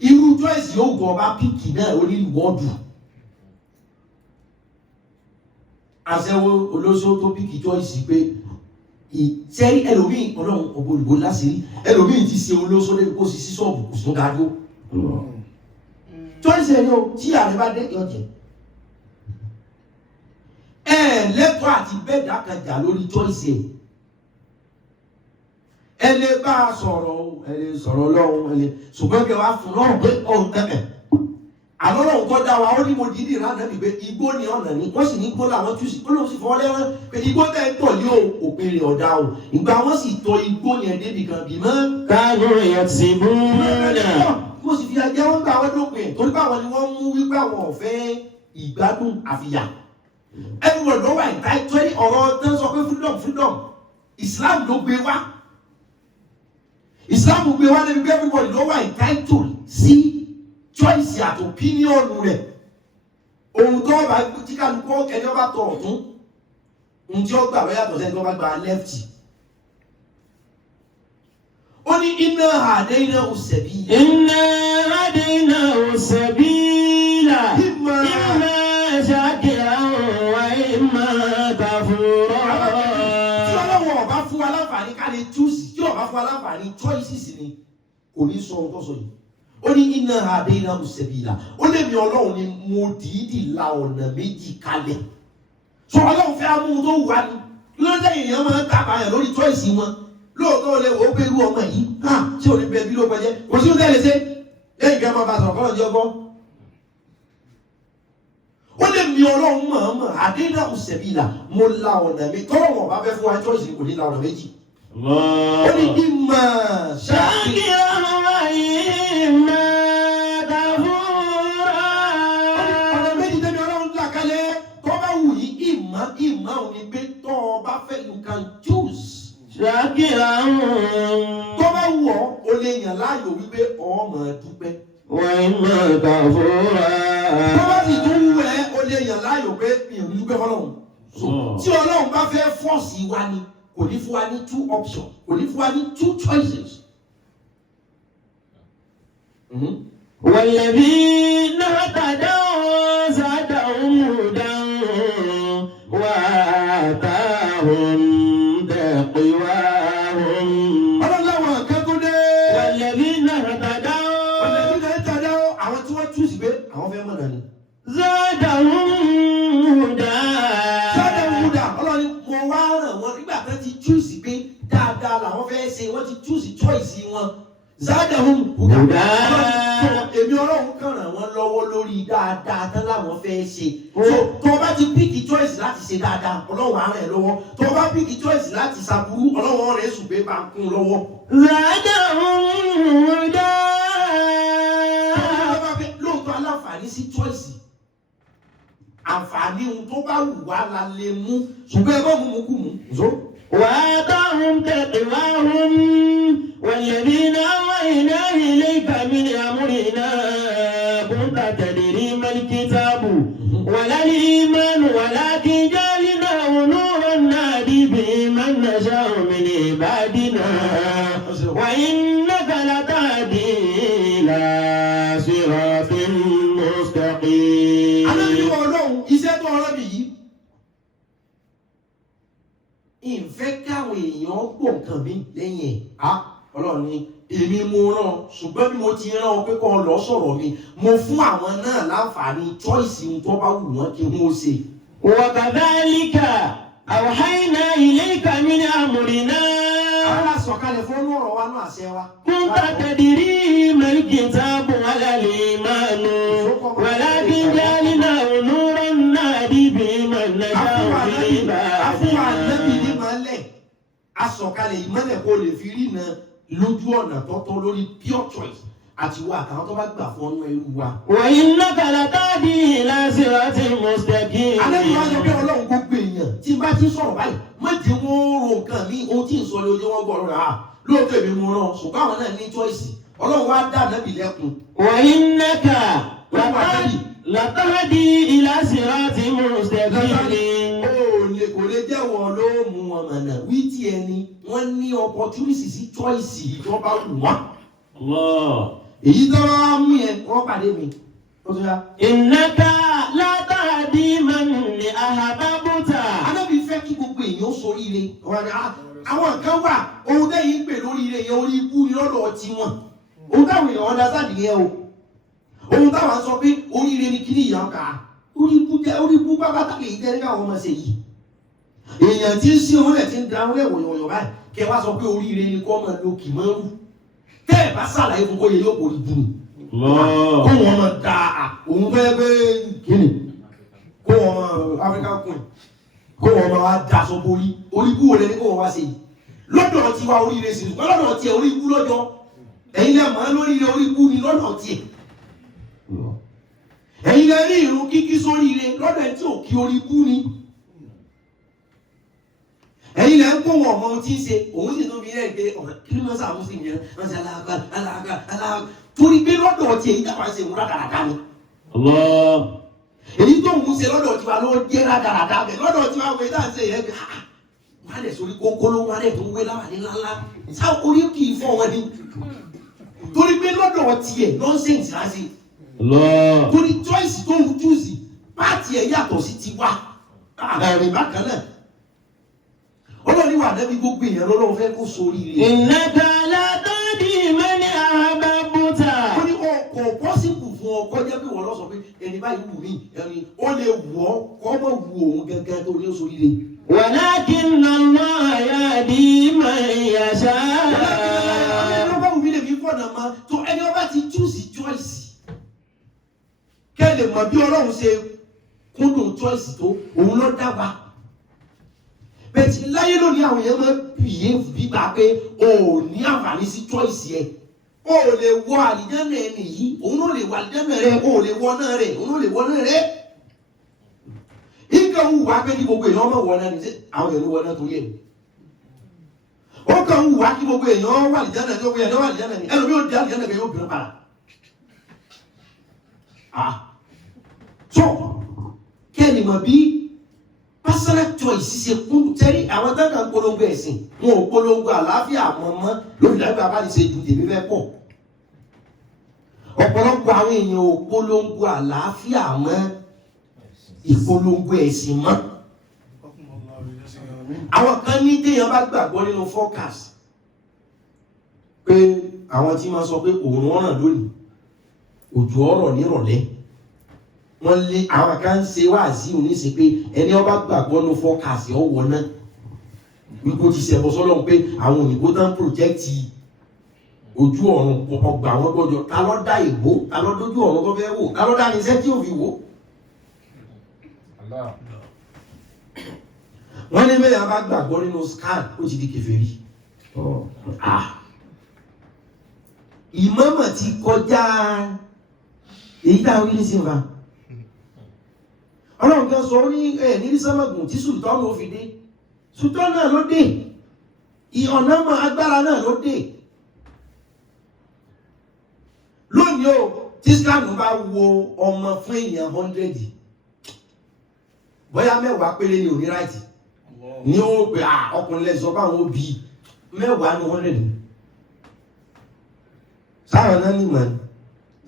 Irú choice yóò gbọ́ bá píkì náà ó ní reward. aṣẹ́wó olóṣó tó bí kì í choice pé ìṣẹ́rí ẹlòmíì ọlọ́run ògbólógbó láṣìírí ẹlòmíì ti ṣe olóṣó lẹ́nu kó sì sí ṣọ́ọ̀bù kò sún dájú. choice ẹni o tí ààrẹ bá dé yọjẹ lẹ́tọ̀ọ́ àti bẹ́ẹ̀dá kan jà lórí choice ẹ lè bá a sọ̀rọ̀ ẹ lè sọ̀rọ̀ lọ́hùn ẹ lè ṣùgbọ́n kí wàá fún lọ́rùn pé ọ̀hún àlọ́ lọ́hùn tó dá wa ó ní mo dìídì rán náà nígbẹ́ igbó ni ọ̀nà ni wọ́n sì ní igbó làwọn tú sí ó lóun sì fọwọ́ lẹ́rán pé igbó tẹ́ ń tọ̀ ní òpin rẹ̀ ọ̀dà o ìgbà wọ́n sì tọ igbó yẹn débi kan bí mọ́. kánú ẹ̀sìn búrúdà. mo sì fi ajẹ́ wọn gbà wọ́n dópin torí báwọn ni wọ́n mú wípé àwọn ọ̀fẹ́ ìgbádùn àfìyà. everybody ló wà entitled ọ̀rọ̀ tó ń sọ pé freedom Islam ló gbé wá. Islam gbé wá débi pé everybody ló wà entitled sí choice àti opinion rẹ̀. Ohun tó bá tí kálukú kẹ́ni ọba tọ̀ ọ̀tún ohun tí ó gbà wẹ́ yàtọ̀ sẹ́ni tó bá gba left. Ó ní iná àdéhìnà òsèbí. Iná àdéhìnà òsèbí là. Ìmọ̀ ṣàkíyà wà ìmọ̀ kàfúrọ̀. Tí ọlọ́wọ́ ọba fún wa láǹfààní ká lè choose tí ọba fún wa láǹfààní choices ni kò ní sọ ohun tó sọ yìí. Ó ní iná àdéhìnà òsèbí là. Ó lè mi ọlọ́run ni mo dìídì la ọ̀nà méjì kalẹ̀. Sọ ọlọ́run fẹ́ amúhun tó wà ní. Lọ́dẹ̀ èèyàn máa ń tàbá yẹn lórí choice wọn. Lóòótọ́ lè wò ó pé irú ọmọ yìí ṣé ò ní bẹ bí ló pẹ́ jẹ́ kò sí ó tẹ́lẹ̀ ṣe lẹ́yìn kí a máa bá sọ̀rọ̀ kọ́lọ̀ jẹ́ ọgbọ́n. Ó lè mi ọlọ́run mọ̀ọ́mọ̀ àdéhùn àkùsẹ̀bìlà mo la ọ̀nà mi tọ́rọ̀ wọn bá fẹ́ fún wa choice kò ní la ọ̀nà méjì. Ó ní ìmọ̀ ṣáàkìrà wà ìmọ̀ kàfúrà. Ọ̀nà méjì tẹ́mi ọlọ́run là kalẹ̀ tó bá wù yí ìmọ̀ òní pé tọ́ ọ bá fẹ́ you can choose. Ṣáàkìrà tó bá wù ọ́ o lè yàn láàyò wípé ọmọ dúpẹ́. wà ìmọ̀ kàfúrà. tó bá sì tún wù ẹ́ o lè yàn láàyò pé mi ò ní dúpẹ́ fọlọ́run. tí ọlọ́run bá fẹ́ fọ́ọ̀sì wa ni kò ní fún wa ní two options kò ní fún wa ní two choices. والذين اهتدوا زادهم هدى وآتاهم تقواهم. ọlọ́láwọ̀ akẹ́kọ̀ọ́ dé. والذين اهتدوا àwọn tí wọ́n choose pé àwọn fẹ́ mọ̀nà ni. زادهم هدى. ọlọ́ni mo wá ràn wọ́n nígbà tó ti choose pé dáadáa làwọn fẹ́ ṣe wọ́n ti choose choice wọn. Zadahum huda. Èmi ọlọ́run kàn ràn wọ́n lọ́wọ́ lórí dáadáa tán láwọn fẹ́ ṣe. Tó o bá ti pick choice láti ṣe dáadáa, ọlọ́run á ràn ẹ́ lọ́wọ́. Tó o bá pick choice láti ṣàbúrú, ọlọ́run rẹ̀ sùn pé bá ń kún lọ́wọ́. Zadahum huda. Lóòótọ́ aláǹfààní sí choice. Àǹfààní ohun tó bá wù wá la lè mú. Ṣùgbọ́n ẹ bá mú kú mú. وآتاهم تقواهم والذين أوحينا إليك من أمرنا كنت تدري ما الكتاب ولا الإيمان ولكن جعلناه نورا نهدي به من نشاء من عبادنا وإنك لتهدي إلى صراط مستقيم. Ìfẹ́ káwọn èèyàn pọ̀ nǹkan mi lẹ́yìn ẹ̀. Ọlọ́run ni èmi mo rán ṣùgbọ́n bí mo ti rán ọ pé kọ́ ọ lọ sọ̀rọ̀ mi mo fún àwọn náà láǹfààní choice ohun tó bá wù wọ́n kí wọ́n ṣe. وكذلك أوحينا إليك من أمرنا. Àwọn àsọ̀kalẹ̀ fún ọ̀rọ̀ wa náà àṣẹ wa. كنت تدري ما الكتاب ولا الإيمان ولكن جعلناه نورا نهدي به من نشاء من عبادنا. Asọ̀kalẹ̀ ìmọ́lẹ̀ kó lè fi rí iná lójú ọ̀nà tọ́tọ́ lórí pure choice àti wa àtàwọn tó bá gbà fún ọ̀nà ẹrú wa. وإنك لتهدي إلى صراط مستقيم. Alẹ́ ìwà sọ pé ọlọ́run gbogbo èèyàn tí n bá ti sọ̀rọ̀ báyìí má jẹ́ wọ́n ro nǹkan mi ohun tí ń sọ lé ojú wọn gbọ́dọ̀ rà á lóòótọ́ èmi mo rán ṣùgbọ́n àwọn náà ní choice ọlọ́run wá dá ànábì lẹ́kùn. وإنك لتهدي إلى صراط مستقيم. Kò lè jẹ́wọ́ ló mú wọn mọ̀nà wí tí ẹni wọ́n ní opportunity sí choice yìí tó bá wù wọ́n. Èyí tó wá mú yẹn wọ́n pàdé mi. إنك لا تهدي من أحببت èèyàn sóríire àwọn kan wà ohun tẹ́yìn ń pè lóríire yẹn orí ibú ni lọ́dọ̀ ọtí wọn ohun táwọn èèyàn ọ̀dà sáàdì yẹn o ohun táwọn sọ pé oríire ni kíní ìyá ká orí ibú pápátá lè jẹ́ nígbà wọn máa ṣe yìí èèyàn tí ń sí òun rẹ̀ ti ń da òun rẹ̀ wọ̀nyọ̀wọ̀nyọ̀ báyìí kẹ wá sọ pé oríire ni kọ́ máa lo kì máa rú tẹ́ ẹ̀ bá ṣàlàyé fún kóye yóò borí bú ni kó wọn máa da òun fẹ́ pé kíni kó wọn máa African queen kó wọn máa wá da sọ borí orí ibú wọlé ní kó wọn wá ṣe yìí lọ́dọ̀ ti wá oríire sí ṣùgbọ́n lọ́dọ̀ tiẹ̀ orí ibú lọ́jọ́ ẹ̀yin lẹ́ mọ̀ lóríire orí ibú ni lọ́dọ̀ tiẹ̀ ẹ̀yin lẹ́ rí ìrun kíkí sóríire lọ́dọ̀ ẹ̀ tí ò kí orí ibú ni ẹ̀yin lẹ́ ń kó wọn ọmọ tí ń ṣe òun sì tó fi rẹ̀ pé ọ̀rẹ́ kí ló máa sàmú sí ìyẹn wọ́n ṣe aláàgbà torí pé lọ́dọ̀ tiẹ̀ yìí dábàá ṣe ìwúrà dáradára ni èyí tó ń ṣe lọ́dọ̀ tiwa ló jẹ́ rádaràdà bẹ̀ lọ́dọ̀ tiwa wẹ̀ dá ṣe yẹn wọ́n á lẹ̀ sórí kókóló wọ́n á lẹ̀ tó ń wé láwàní ńláńlá sá orí kì í fọ́ wọn ni torí pé lọ́dọ̀ tiẹ̀ nọ́ńsẹ̀nsì láti torí choice tó ń chúùsì pààtì ẹ̀ yàtọ̀ sí tiwa àárín bákan náà ọlọ́ni wà nẹ́bí gbogbo èèyàn lọ́lọ́wọ́ fẹ́ kó sórí rẹ̀. Innaka la tahdi man ahbabta. ó ní ọkọ̀ pọ́sibù fún ọ kọjá pé wọ́n lọ sọ pé ẹni báyìí wù mí ẹni ó lè wù ọ́ kọ́ mọ̀ wù òun gẹ́gẹ́ tó ní sórí rẹ̀. Walakinna Allaha yahdi man yasha. ẹni ọba wù mí lè fi fọ́nà ma tó ẹni ọba ti choose choice kẹ́ lè mọ̀ bí Ọlọ́run ṣe kúndùn choice tó òun ló dá wa. bẹ́ẹ̀ni láyé lónìí àwọn èèyàn máa ń bìyẹ́ bíbá pé o ò ní àǹfààní sí choice yẹ o ò lè wọ àlìjánnà ẹni yìí òun ló lè wọ àlìjánnà rẹ o ò lè wọ náà rẹ òun ló lè wọ náà rẹ. nǹkan wù wá pé kí gbogbo èèyàn máa wọ náà ní àwọn èèyàn ló wọ náà torí ẹ̀. ó kàn wù wá kí gbogbo èèyàn wà àlìjánnà tó gbé èèyàn wà àlìjánnà ní ẹlòmíì ò di àlìjánnà kan yóò bìrì padà. so kẹ́ni mọ̀ bí personal choice ṣe kún tẹ́rí àwọn tẹ́lẹ̀ ń polongo ẹ̀sìn wọn ò polongo àlàáfíà mọ́mọ́ lórí ìdájọ́ abánisẹ́ ju tèmi fẹ́ pọ̀ ọ̀pọ̀lọpọ̀ àwọn èèyàn ò polongo àlàáfíà mọ́ ìpolongo ẹ̀sìn mọ́ àwọn kan ní téèyàn bá gbàgbọ́ nínú forecast pé àwọn tí máa sọ pé òun ràn lónìí òjò ọ̀rọ̀ nírọ̀lẹ́ wọ́n lé àwọn kan ṣe wá sí òní sí pé ẹni ọba gbàgbọ́ ló fọ́kàsì ọwọ́ náà wípé ó ti ṣẹ̀bọ̀ sọ́lọ́run pé àwọn òyìnbó tán pòjẹ́kìtì ojú ọ̀run ọgbà wọn gbọ́jọ ta ló dá ìbò ta ló dójú ọ̀run tó fẹ́ wò ta ló dá iṣẹ́ tí ò fi wò. wọ́n ní bẹ́ẹ̀ a bá gbàgbọ́ nínú scan ó ti di kèfèrí. ìmọ̀mọ̀ ti kọjá èyí táwọn ilé sí wa ọlọ́run kan sọ ní ẹ̀ ní sámàgùn tí sultan ló fi dé sultan náà ló dé ọ̀nà mọ̀ agbára náà ló dé lónìí o tí Islam bá wo ọmọ fún èèyàn 100 bóyá mẹ́wàá péré ní òní ráìtì ní ó pé ọkùnrin lẹ́sọ báwọn òbí mẹ́wàá ní 100 sáwọn náà ní mọ̀ ní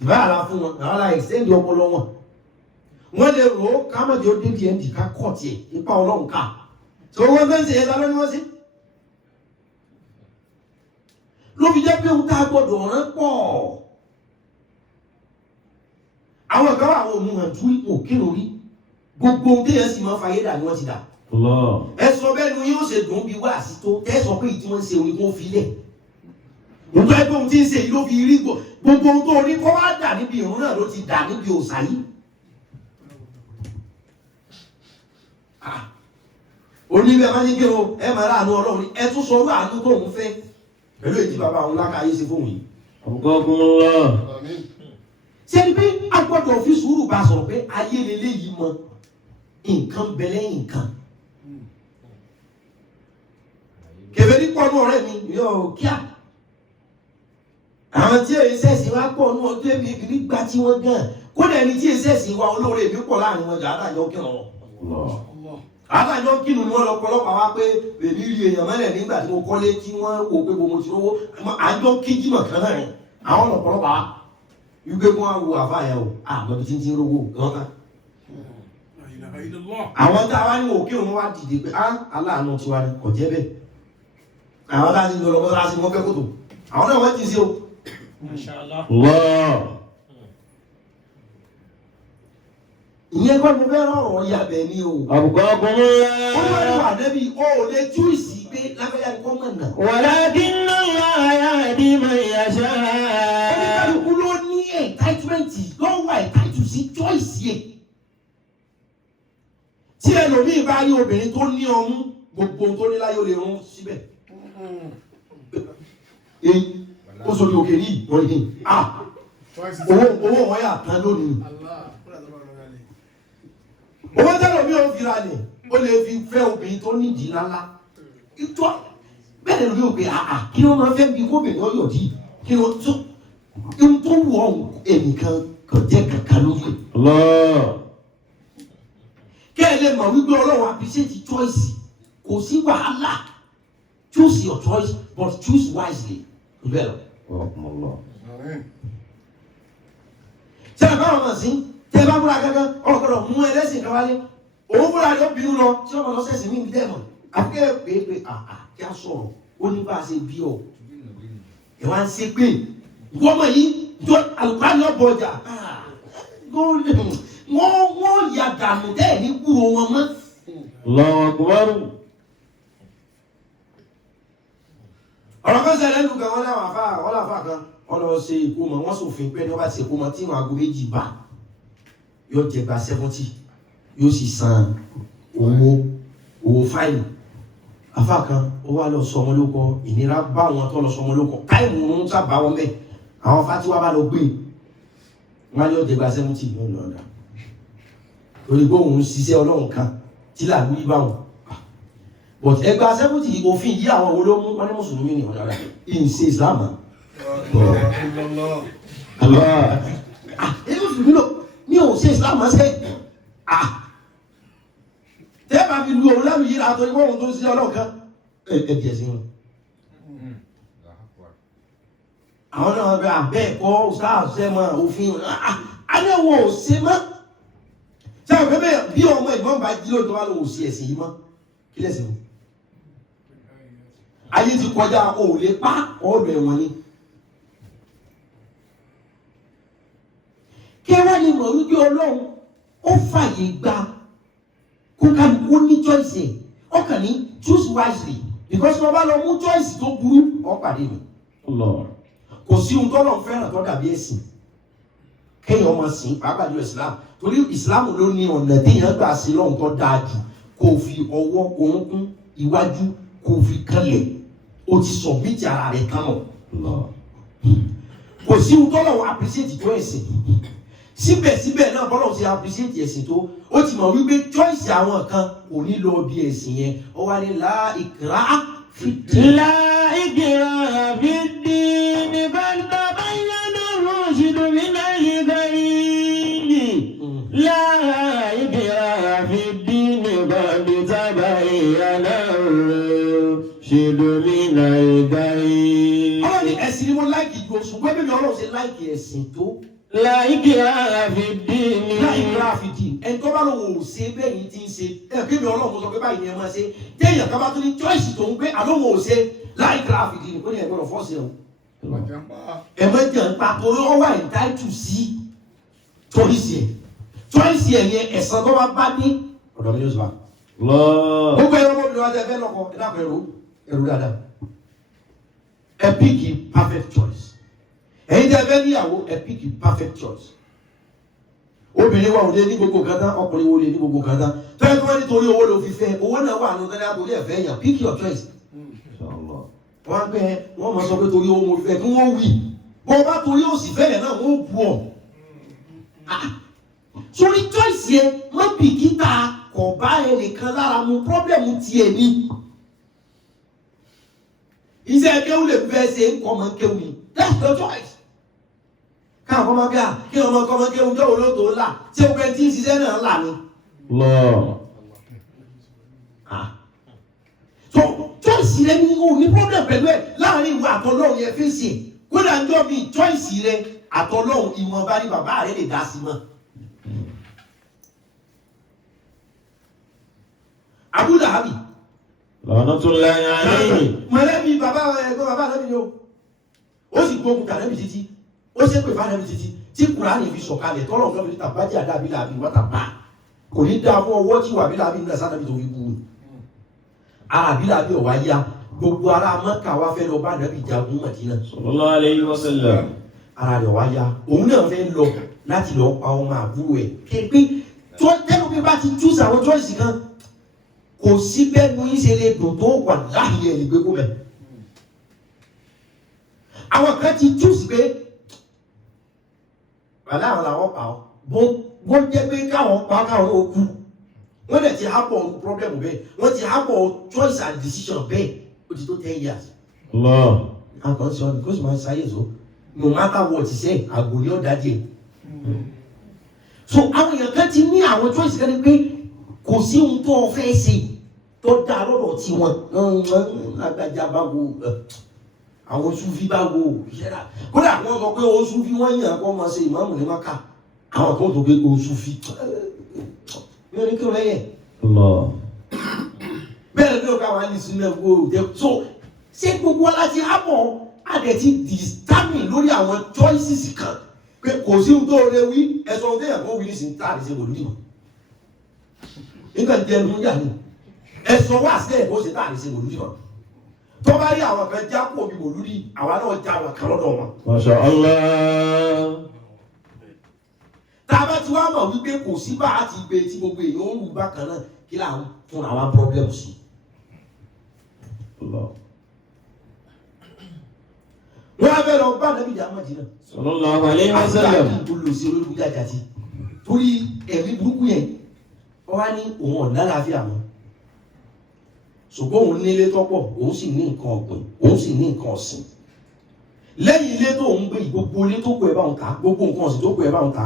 ìbá àlá fún wọn àwọn ará extend ọpọlọ wọn wọ́n lè rò ó kámọ̀dé ó dé díẹ̀ ndì ká kọ̀ tiẹ̀ ipa ọlọ́run ká tó wọ́n fẹ́ ń ṣe ẹ̀dá lórí wọ́n sí. ló fi jẹ́ pé òun tá a gbọ́dọ̀ rán pọ̀ àwọn kan wà àwọn òmùhàn tú òkèrò rí gbogbo ohun téèyàn sì máa ń fayé dà ni wọ́n ti dà. ẹ sọ bẹ́ẹ̀ ni yóò ṣe dùn bí wá sí tó ẹ sọ pé ìtí wọ́n ń ṣe òní kó fi lẹ̀ nítorí ẹgbẹ́ ohun tí ń ṣe yìí ló fi rí gbogbo ohun tó rí kọ́ wá dà níbi ìrún náà ló ti dà níbi òòṣà yìí. oníbẹ̀ máa ń gbé o ẹ máa ráàánú ọlọ́run ẹ tún sọ orú àánú tó ń fẹ́ pẹ̀lú èyí bàbá àwọn lákàáyé sí fóun yìí. ọgọ́gùnlọ́. ṣé ni pé a gbọ́dọ̀ fi sùúrù bá sọ̀rọ̀ pé ayé lélẹ́yìí mọ nǹkan bẹ lẹ́yìn nǹkan. kèfèrí pọ̀ nù ọ̀rẹ́ mi yóò kíá àwọn tí èyí sẹ́sìn wá pọ̀ nù ọdún èmi nígbà tí wọ́n gan kódà ẹni tí èyí sẹ́sìn wá olóore mi pọ̀ láàrin wọn jà àtàjọ kírun àtàjọ kínú ni wọ́n lọ pọ̀lọpàá wá pé èmi rí èèyàn mẹ́lẹ̀ nígbà tí mo kọ́lé tí wọ́n wò pé mo ti rówó àjọ kíjímọ̀ kan náà rìn àwọn ọ̀pọ̀lọpàá wípé wọ́n á wo àfáàyà o àmọ́ bí tí ń rówó gan kan àwọn tá a wá ní òkè òun wá dìde pé aláàánú ti wá ní kò jẹ́ bẹ́ẹ̀ àwọn tá a ti ń lọ mọ́sálásí wọ́n fẹ́ kòtò àwọn náà wọ́n ti sí o. ìyẹn kọ́ ni fẹ́ rọrùn yàbẹ̀ ni o. àbùkọ́ ọkùnrin rẹ̀. ó wá ní wà nẹ́bí ó lè tú ìsì pé lágbájá ni kò mọ̀ náà. walakinna Allaha yahdi man yasha. oníkàlùkù ló ní entitlement ló wà entitled sí choice yẹn. tí ẹlòmíì bá rí obìnrin tó ní ọmú gbogbo tó ní láyé ó lè rún síbẹ̀. èyí ó sọ ní òkè ní ìwọ̀n ní owó wọn yà tán lónìí. owó tẹ́lọ̀ mi ò fi ra nì ó lè fi fẹ́ obìnrin tó nídìí lálá. ìtọ́ bẹ́ẹ̀ lórí òkè kí wọ́n máa fẹ́ bí kóbìnrin ọyọ̀ dì kí wọ́n tó wù ọ̀hún ẹnìkan kò jẹ́ kankan lókè. kẹ́ ẹ lè mọ̀ wípé ọlọ́run appreciate choice kò sí wàhálà choose your choice but choose wisely. Bẹ́ẹ̀ lọ. Ṣé ẹ bá wọn mọ̀ sí? Tẹ́ ẹ bá múra gángan, ọ̀gbọ́dọ̀ mú ẹlẹ́sìn kan wálé. Òun múra yóò bínú lọ tí ọmọ lọ sẹ̀sìn mí dẹ́ mọ̀. Àfikẹ́ pé kí a sọ̀rọ̀ ó ní bá a ṣe bí ọ. Ẹ wá ń ṣe pé ìwọ́n mọ̀ yìí tó àlùkàní ọ̀bọ̀ ọjà. Wọ́n yà dànù dẹ́ ní kúrò wọn mọ́. Lọ́wọ́ ọ̀rọ̀ kan ṣẹlẹ̀ lù kan wọ́n láfa kan wọ́n lọ ṣe ìkómọ wọ́n ṣòfin pé ní wọ́n bá ṣe ìkómọ tí wọ́n aago méjì bá yóò jẹ gba 70 yóò sì san owó fáìlì. afa kan ó wá lọ sọmọ lóko ìnira bá wọn tó lọ sọmọ lóko táìmù ń sábà wọn bẹ́ẹ̀ àwọn fatiwa bá lọ gbé wọn yóò jẹ gba 70 yóò lọ dà torí pé òun ṣiṣẹ́ ọlọ́run kan tí làlú yí bá wọn. But ẹgbà 70 òfin yí àwọn olómú wọ́n ní mùsùlùmí ni ọ̀dára in ṣe Islam. Ẹgbẹ́ mùsùlùmí lò ní òun ṣe Islam ṣe tẹ́bà fi lu òun lábì yíra àtọ́ ìwọ̀n òun tó sí ọlọ́ọ̀kan ẹgbẹ̀ sí wọn. Àwọn náà bẹ àbẹ́ẹ̀kọ́ sáàṣẹ́mọ̀ òfin àníwọ̀ ò ṣe mọ́. Ṣé àwọn pẹ́pẹ́ bí ọmọ ìgbọ́n bá jí lóòótọ́ wá lọ òsì ẹ̀sìn yìí mọ́ kí lẹ́sìn mọ́. Ayé ti kọjá òòlé pa ọ̀rọ̀ ẹ̀wọ̀n ni. Kí ẹ wá lè mọ̀ wípé Ọlọ́run ó fàyè gba kó kálukú ní choice ọkàn ní choose wisely because wọ́n bá lọ mú choice tó burú ọ̀pàdé mi. Kò sí ohun tó lọ́n fẹ́ràn tó dàbí ẹ̀sìn kéèyàn máa sìn pàápàá jù Islam torí Islam ló ní ọ̀nà téèyàn gbà sí lọ́hùn tó dáa jù kò fi ọwọ́ orúnkún iwájú kò fi kanlẹ̀ o ti submit ara rẹ̀ kánọ̀. Kò sí ohun tó lọ́wọ́ appreciate tó ẹ̀sìn síbẹ̀síbẹ̀ náà bọ́lọ̀ ti appreciate ẹ̀sìn tó ó ti mọ̀ wípé choice àwọn kan kò ní lọ bí ẹ̀sìn yẹn ó wá ní la ikraha fid-din. La ikraha fid-din qad tabayyana ar-rushdu minal ghayy. La ikraha fid-din qad tabayyana ar-rushdu minal ghayy. Ọlọ́run ní ẹ̀sìn ni mo láìkì ju oṣù gbẹ́bí mi Ọlọ́run ṣe láìkì ẹ̀sìn tó. La ikraha fid-din. La ikraha fid-din. Ẹni tó bá lòun ò ṣe bẹ́ẹ̀ yìí ti ń ṣe kí mi Ọlọ́run mo sọ pé báyìí ni ẹ máa ṣe téèyàn kan bá tún ní choice tó ń gbé àlóhùn ò ṣe la ikraha fid-din kó ní ẹgbẹ́rún fọ́ọ̀sì ẹ̀ o. Ẹ̀mẹ́jẹ̀ ń pa torí ọ wà entitled sí choice ẹ̀ choice ẹ̀ yẹn ẹ̀sán tó bá dé ọ̀dọ̀ mi yóò sọ wa. Gbogbo ẹ̀rọ ọmọbìnrin wa jẹ́ fẹ́ lọ́kọ ẹ̀ dàpọ̀ ẹ̀rú dáadáa. Ẹ pick a perfect choice. Ẹ̀yin tẹ́ fẹ́ níyàwó ẹ pick a perfect choice. Obìnrin wa ò lè ní gbogbo kan tán, ọkùnrin wo lè ní gbogbo kan tán. Tẹ́lẹ̀ tí wọ́n nítorí owó ló fi fẹ́, owó náà wà nínú tẹ́lẹ̀ àtòrí ẹ̀fẹ́ yàn, pick your choice. Wọ́n á pẹ́ wọ́n mọ̀ sọ pé torí owó mo fi fẹ́ kí wọ́n wí. Bọ́ ọ bá torí òsì fẹ́lẹ̀ náà wọ́n bu ọ̀. Sórí choice yẹn má bìkítà kò bá ẹnìkan lára mu pọ́blẹ̀mù tiẹ̀ ni. Iṣẹ́ kéwù lè fẹ́ ṣe ń kọ́ ọmọ kéwù ni. That's the choice. Káwọn ọmọ bíà kí ọmọ kọ́ ọmọ kéwù jọ́ olóòtú ńlá tí ó pẹ́ tí ń ṣiṣẹ́ náà ńlá ni. So choice rẹ ni o ní problem pẹ̀lú ẹ̀ láàrin ìwà àtọ́lọ́hún yẹn fèsì. Kódà ń jọ́ bí choice rẹ àtọ́lọ́hún ìwọ̀nba ni bàbá rẹ lè dá sí mọ́. Abu Lahabi. La'natullahi alayhi. Mọ̀lẹ́bí bàbá ẹ̀gbọ́n bàbá náà ni o. Ó sì gbógun tàbí títí. Ó ṣe pé fáwọn ẹbí títí. Tí Kùránì fi sọ̀kalẹ̀ tọ́lọ̀ nǹkan fi tàbájì àdábí làbí wọ́n tàbá. Kò ní dá fún ọwọ́ tí wà bí làbí nígbà sáà tó fi bú. Àbí làbí ọ̀wá yá. Gbogbo ará Mẹ́kà wá fẹ́ lọ bá nàbí jagun Mádínà. Sallallahu alayhi wa sallam. Ara rẹ̀ wá yá. Òun náà fẹ́ lọ láti lọ pa ọmọ àbúrò ẹ̀. Kéèpé tó tẹ́nu bí bá ti túùsì àwọn choice kan. Kò sí bẹ́ẹ̀ ní ṣe lè dùn tó wà láàyè ẹ̀ ìgbé kó bẹ̀. Àwọn kan ti túùsì pé wàlá àwọn làwọn pa ọ́. Bó jẹ́ pé káwọn pa káwọn ó kú. Wọ́n dẹ̀ ti hápọ̀ problem bẹ́ẹ̀. Wọ́n ti hápọ̀ choice and decision bẹ́ẹ̀. Ó ti tó 10 years. Allah. Àkàn sọ ní kó sì máa ṣayé so. No matter what he say, àgò ní ọ̀dà díẹ̀. So àwọn èèyàn kan ti ní àwọn choice kan ní pé kò sí ohun tó fẹ́ ṣe tó dá lọ́dọ̀ tí wọ́n lágbájá bá wo àwọn Sufi bá wo ìṣẹ́ra. Kódà wọ́n sọ pé o Sufi wọ́n yàn kó máa ṣe ìmáàmù ní Mákà. Àwọn kan tó pé o Sufi. Mi ò ní kí o lẹ́yẹ̀. Bẹ́ẹ̀ ni ó ká wà ní ìsinmi ẹ̀kọ́ òde. So ṣé gbogbo ọlá ti hábọ̀ àdẹ̀ ti determine lórí àwọn choices kan pé kò sí ohun tó lè wí ẹ̀sọ́ ohun tó yẹ kó wí ní sin táàrí ṣe wòlúdì mọ́. Nígbà tí ẹnu ń yà ní ẹ̀sọ́ wà sí ẹ̀ kó ṣe táàrí ṣe wòlúdì mọ́. Tó bá rí àwọn kan já kó bí wòlúdì àwa náà já wọn kan lọ́dọ̀ wọn. Masha Allah. Tá a bá ti wá mọ̀ wípé kò sí bá a ti gbé tí gbogbo èèyàn ó rù bákan náà kí làwọn fún àwọn problem sí. Allah. Wọ́n á fẹ́ lọ bá Nàbí ìjà Mádínà. Sallallahu alayhi wa sallam. Àti olùsí olóògùn jàjàtì. Torí ẹ̀mí burúkú yẹn, wọ́n wá ní òun ọ̀nà àlàáfíà mọ́. Ṣùgbọ́n òun ní ilé tọ́pọ̀, òun sì ní nǹkan ọ̀gbìn, òun sì ní nǹkan ọ̀sìn. Lẹ́yìn ilé tó ń gbé gbogbo ilé tó kù ẹ̀ bá ń ta, gbogbo nǹkan ọ̀sìn tó kù ẹ̀ bá ń ta.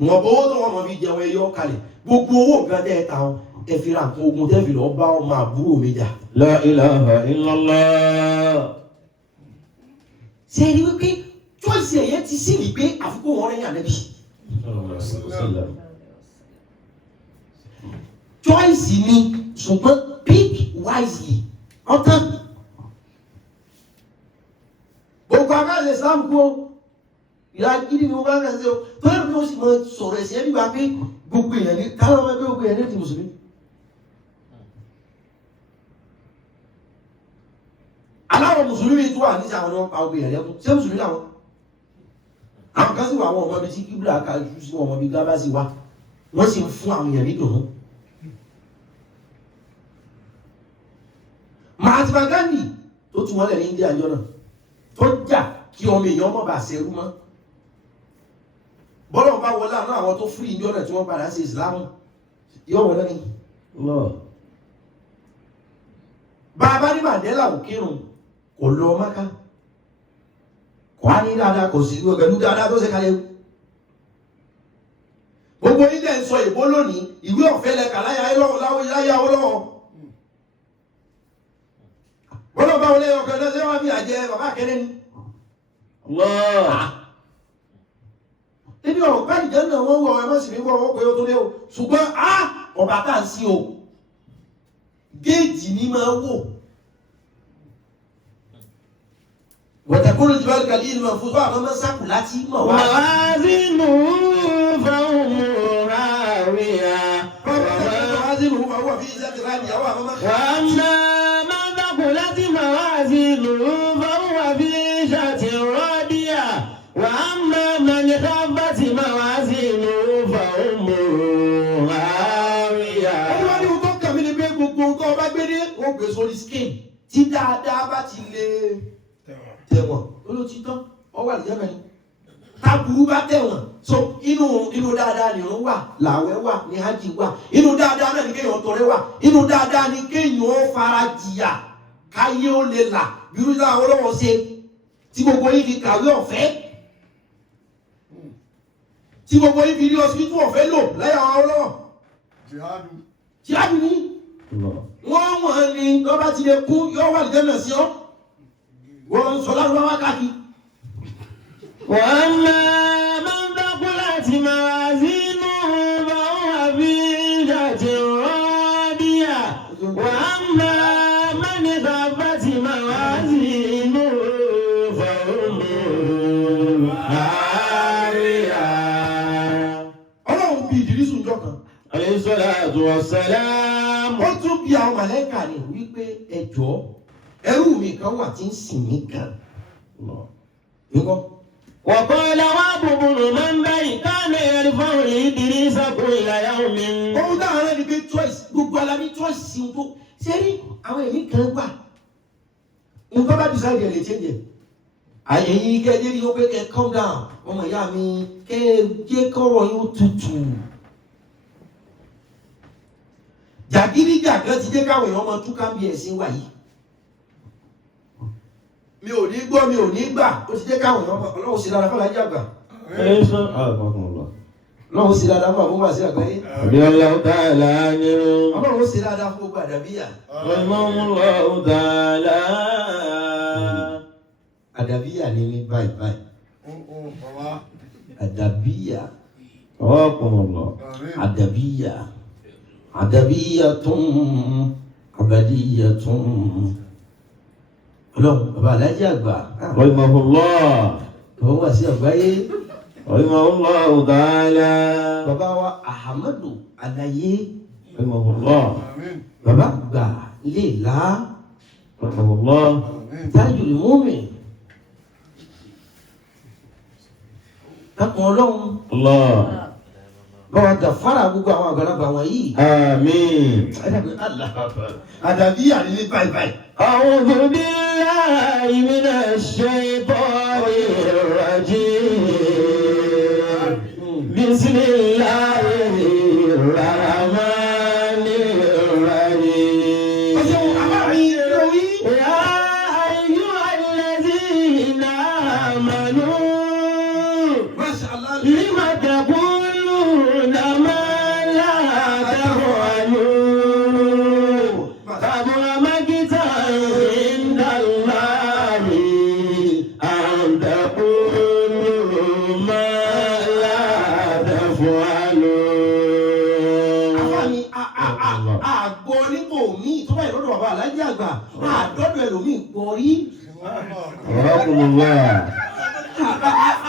Ìwọ̀n bọ́ owó tó wọ́n mọ̀ fi jẹun ẹyọ kalẹ̀. Gbogbo owó nǹkan tẹ́ ẹ ta ẹ fi ra nǹkan ogun tẹ́ fi lọ bá ọmọ àbúrò mi jà. La ilaha illallah. Ṣé ẹni wípé choice ẹ̀yẹ ti sí ní pé àfikún wọn rẹ̀ yàn Ànábì. Choice ni ṣùgbọ́n pick wisely. Ọ̀tán. Gbogbo akáàlẹ̀ Islam kú o. Ìyá gidi ni mo bá ń rẹ̀ sí o. Tó yẹ kí wọ́n sì máa sọ̀rọ̀ ẹ̀sìn ẹbí wa pé gbogbo èèyàn ní káwọn ọmọ ẹgbẹ́ gbogbo èèyàn ní ti Mùsùlùmí. Aláwọ̀ Mùsùlùmí tó wà níṣẹ́ àwọn ọmọ ọgbẹ̀ èèyàn lẹ́kún. Ṣé Mùsùlùmí làwọn? Àwọn kan sì wà àwọn ọmọ ibi tí kíbla kájú sí ọmọ ibi gábá sí wa. Wọ́n sì ń fún àwọn èèyàn ní dùnú. Mahatma Gandhi tó tún wọ́n lẹ̀ ní India àjọ náà tó jà kí ọmọ èèyàn mọ̀ bá ṣerú mọ́. Bọ́lọ̀ bá wọlé àná àwọn tó fún ìjọ náà tí wọ́n padà sí Ìsìlámù yóò wọlé ní. Bàbá ní Mandela ò kírun kò lọ Mákà kò á ní dáadáa kò sí pẹ̀lú dáadáa tó ṣe kalẹ̀. Gbogbo ilẹ̀ ń sọ ìbò lónìí ìwé ọ̀fẹ́ lẹ́ka láyà ọlọ́wọ́. Bọ́lọ̀ bá wọlé ọkọ̀ ẹ̀dọ́ sẹ́wọ́n bí àjẹ bàbá akẹ́lẹ́ ni. Níbi ọ̀rọ̀ bá ìjẹ́ náà wọ́n wọ ẹmọ́ sí ní wọ́n pé ó tó lé o. Ṣùgbọ́n ọba tá ń sí o. Géèjì ní máa wò. Wọ̀tẹ̀kúrò jù bá kàlí ìlú ọ̀fún fún àwọn mẹ́sàkù láti mọ̀ wá. Màwázínú fáwọn ráríà. Màwázínú fáwọn fi iṣẹ́ ti ráàdì àwọn àwọn mẹ́sàkù. Wọ́n máa dákùn láti màwázínú fáwọn fi iṣẹ́ ti rọ́díà. وأما من خفت موازينه فأمه هاوية. Olúwa ní ọkọ̀ kàmí ni pé gbogbo nǹkan ọba gbé dé wọ́n gbé sórí scale tí dáadáa bá ti lè tẹ̀wọ̀n olótìtọ́ ọwọ́ àlùjẹ́ mẹ́rin tábùrú bá tẹ̀wọ̀n so inú dáadáa ni òun wà làwẹ̀ wà ní hajj wà inú dáadáa náà ni kéèyàn tọrẹ wà inú dáadáa ni kéèyàn fara jìyà káyé ó lè là bí irú sáà ọlọ́wọ́ ṣe tí gbogbo yìí fi kàwé ọ̀fẹ́. Tí gbogbo yìí fi rí ọsibítù ọ̀fẹ́ lò láyà ọlọ́wọ́. Jihadu ní. Wọ́n wọ̀n ni lọ́ba ti lè kú yọ wà lìjẹ́ náà sí ọ́. Wọ́n sọ lárúbá wá káàkiri. Wọ́n máa ń dákú láti máa sínú báwọn àbí ìjà ti rọ́ọ̀díyà. àríyá. Ọlọ́run bí Ìdírísù ńjọ́ kan. Alayhi salatu wassalam. Ó tún bí àwọn màlẹ́kà ní wípé ẹjọ́ ẹrú mi kan wà tí ń sìn mí gan. Nǹkan. وقال وابو بن منبع كان يرفع لإدريس كل يوم. Ohun táwọn ẹni pé choice gbogbo alábí choice sí ohun tó ṣe rí àwọn èmi kan wà. Nǹkan bá decide ẹ̀ lè change ẹ̀. Àyè yìí kẹ́jẹ́ rí ó pé kẹ́ calm down ọmọ ìyá mi kẹ́ jẹ́ kọ́rọ̀ yóò tutù. Jàgídíjàgan ti jẹ́ káwọn èèyàn máa túká bí ẹ̀sìn wà yìí. Mi ò ní gbọ́ mi ò ní gbà ó ti jẹ́ káwọn èèyàn Ọlọ́run sí dáadáa fọ́lá jàgbà. Ọlọ́run sí dáadáa fún àbúrò àti àgbáyé. Radiyallahu ta'ala anhu. Ọlọ́run sí dáadáa fún gbogbo àdàbíyà. Rahimahullahu ta'ala. Àdàbíyà ni ní báyìí báyìí. Àdàbíyà. Àdàbíyà. Àdàbíyatun abadiyatun. Ọlọ́run bàbá alájí àgbà. Rahimahullah. Bàbá wà sí àgbáyé. Rahimahullahu ta'ala. Bàbá wa Ahmadu Alaye. Rahimahullah. Bàbá gbà lè la. Rahimahullah. Tajul Mu'min. Takùn Ọlọ́run. Allah. Bàbá gàfárà gbogbo àwọn àgbàlagbà wọ̀nyí. Àmín. Àdàbíyà ni ní báyìí báyìí. A'udhu billahi minash shaytanir rajim. Bismillahir rahmanir rahim. Ya ayyuhallazina amanu. Lima taquluna ma la taf'alun. Kabura maqitan inda Allahi an taqulu ma la taf'alun. Àgbọ̀ nípò míì tó báyìí lọ́dọ̀ bàbá alájí àgbà. Àdọ́dọ̀ ẹlòmíì gbọ́ rí. Alhamdulillah.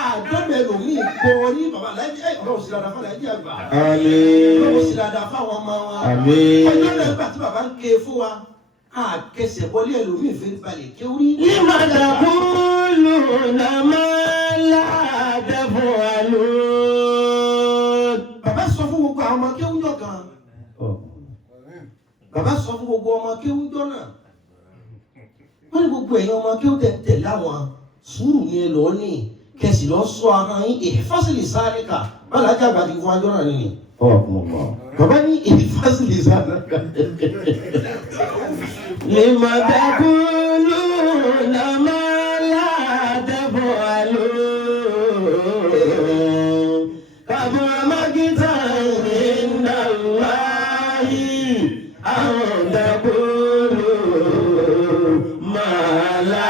Àdọ́dọ̀ ẹlòmíì gbọ́ rí. Bàbá alájí Ọlọ́run sí dáadáa fún alájí àgbà. Àmín. Ọlọ́run sí dáadáa fáwọn ọmọ wa. Àmín. Ọjọ́ náà nígbà tí bàbá ń ké fún wa. Àkẹsẹ̀ bọ́lé ẹlòmíì fi balẹ̀ kéwrí. Lima taquluna ma la taf'alun. Bàbá sọ fún gbogbo àwọn ọmọ kéwújọ kan. Bàbá sọ fún gbogbo ọmọ kéwújọ náà. Wọ́n ní gbogbo ẹ̀yin ọmọ kéwú tẹ̀lé àwọn sùúrù ni ẹ lọ ní kẹsì lọ sọ ara yín ìfásílì sáríkà bàbá àjàgbà ti fún ajọ́ náà nìyí. Bàbá ní ìfásílì sáríkà. Lima taquluna ma la taf'alun. Kabura maqitan inda Allahi an taqulu ma la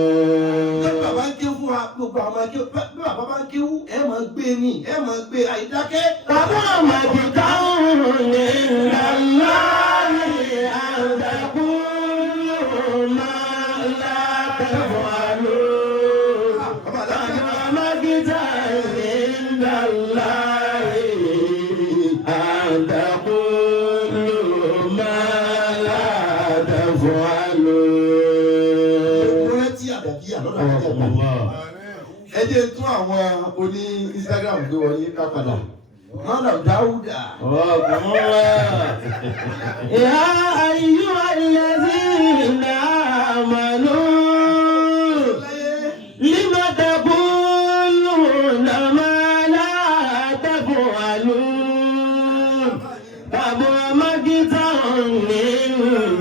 taf'alun. Bàbá ń ké fún wa gbogbo àwọn akéwú bí bàbá bá ń kéwú ẹ máa gbé ní ẹ máa gbé àìdákẹ́. Kabura maqitan inda Allahi an taqulu ma la taf'alun. Kabura maqitan inda Allahi an taqulu ma la taf'alun. Mo rántí àdàbíyà lọ́dọ̀ àjàgbà. Ẹ jẹ́ tún àwọn oní Instagram gbé wọlé ká padà. Mọ́nà Dáúdà. يا أيها الذين آمنوا لم تقولون ما لا تفعلون كبر مقتا عند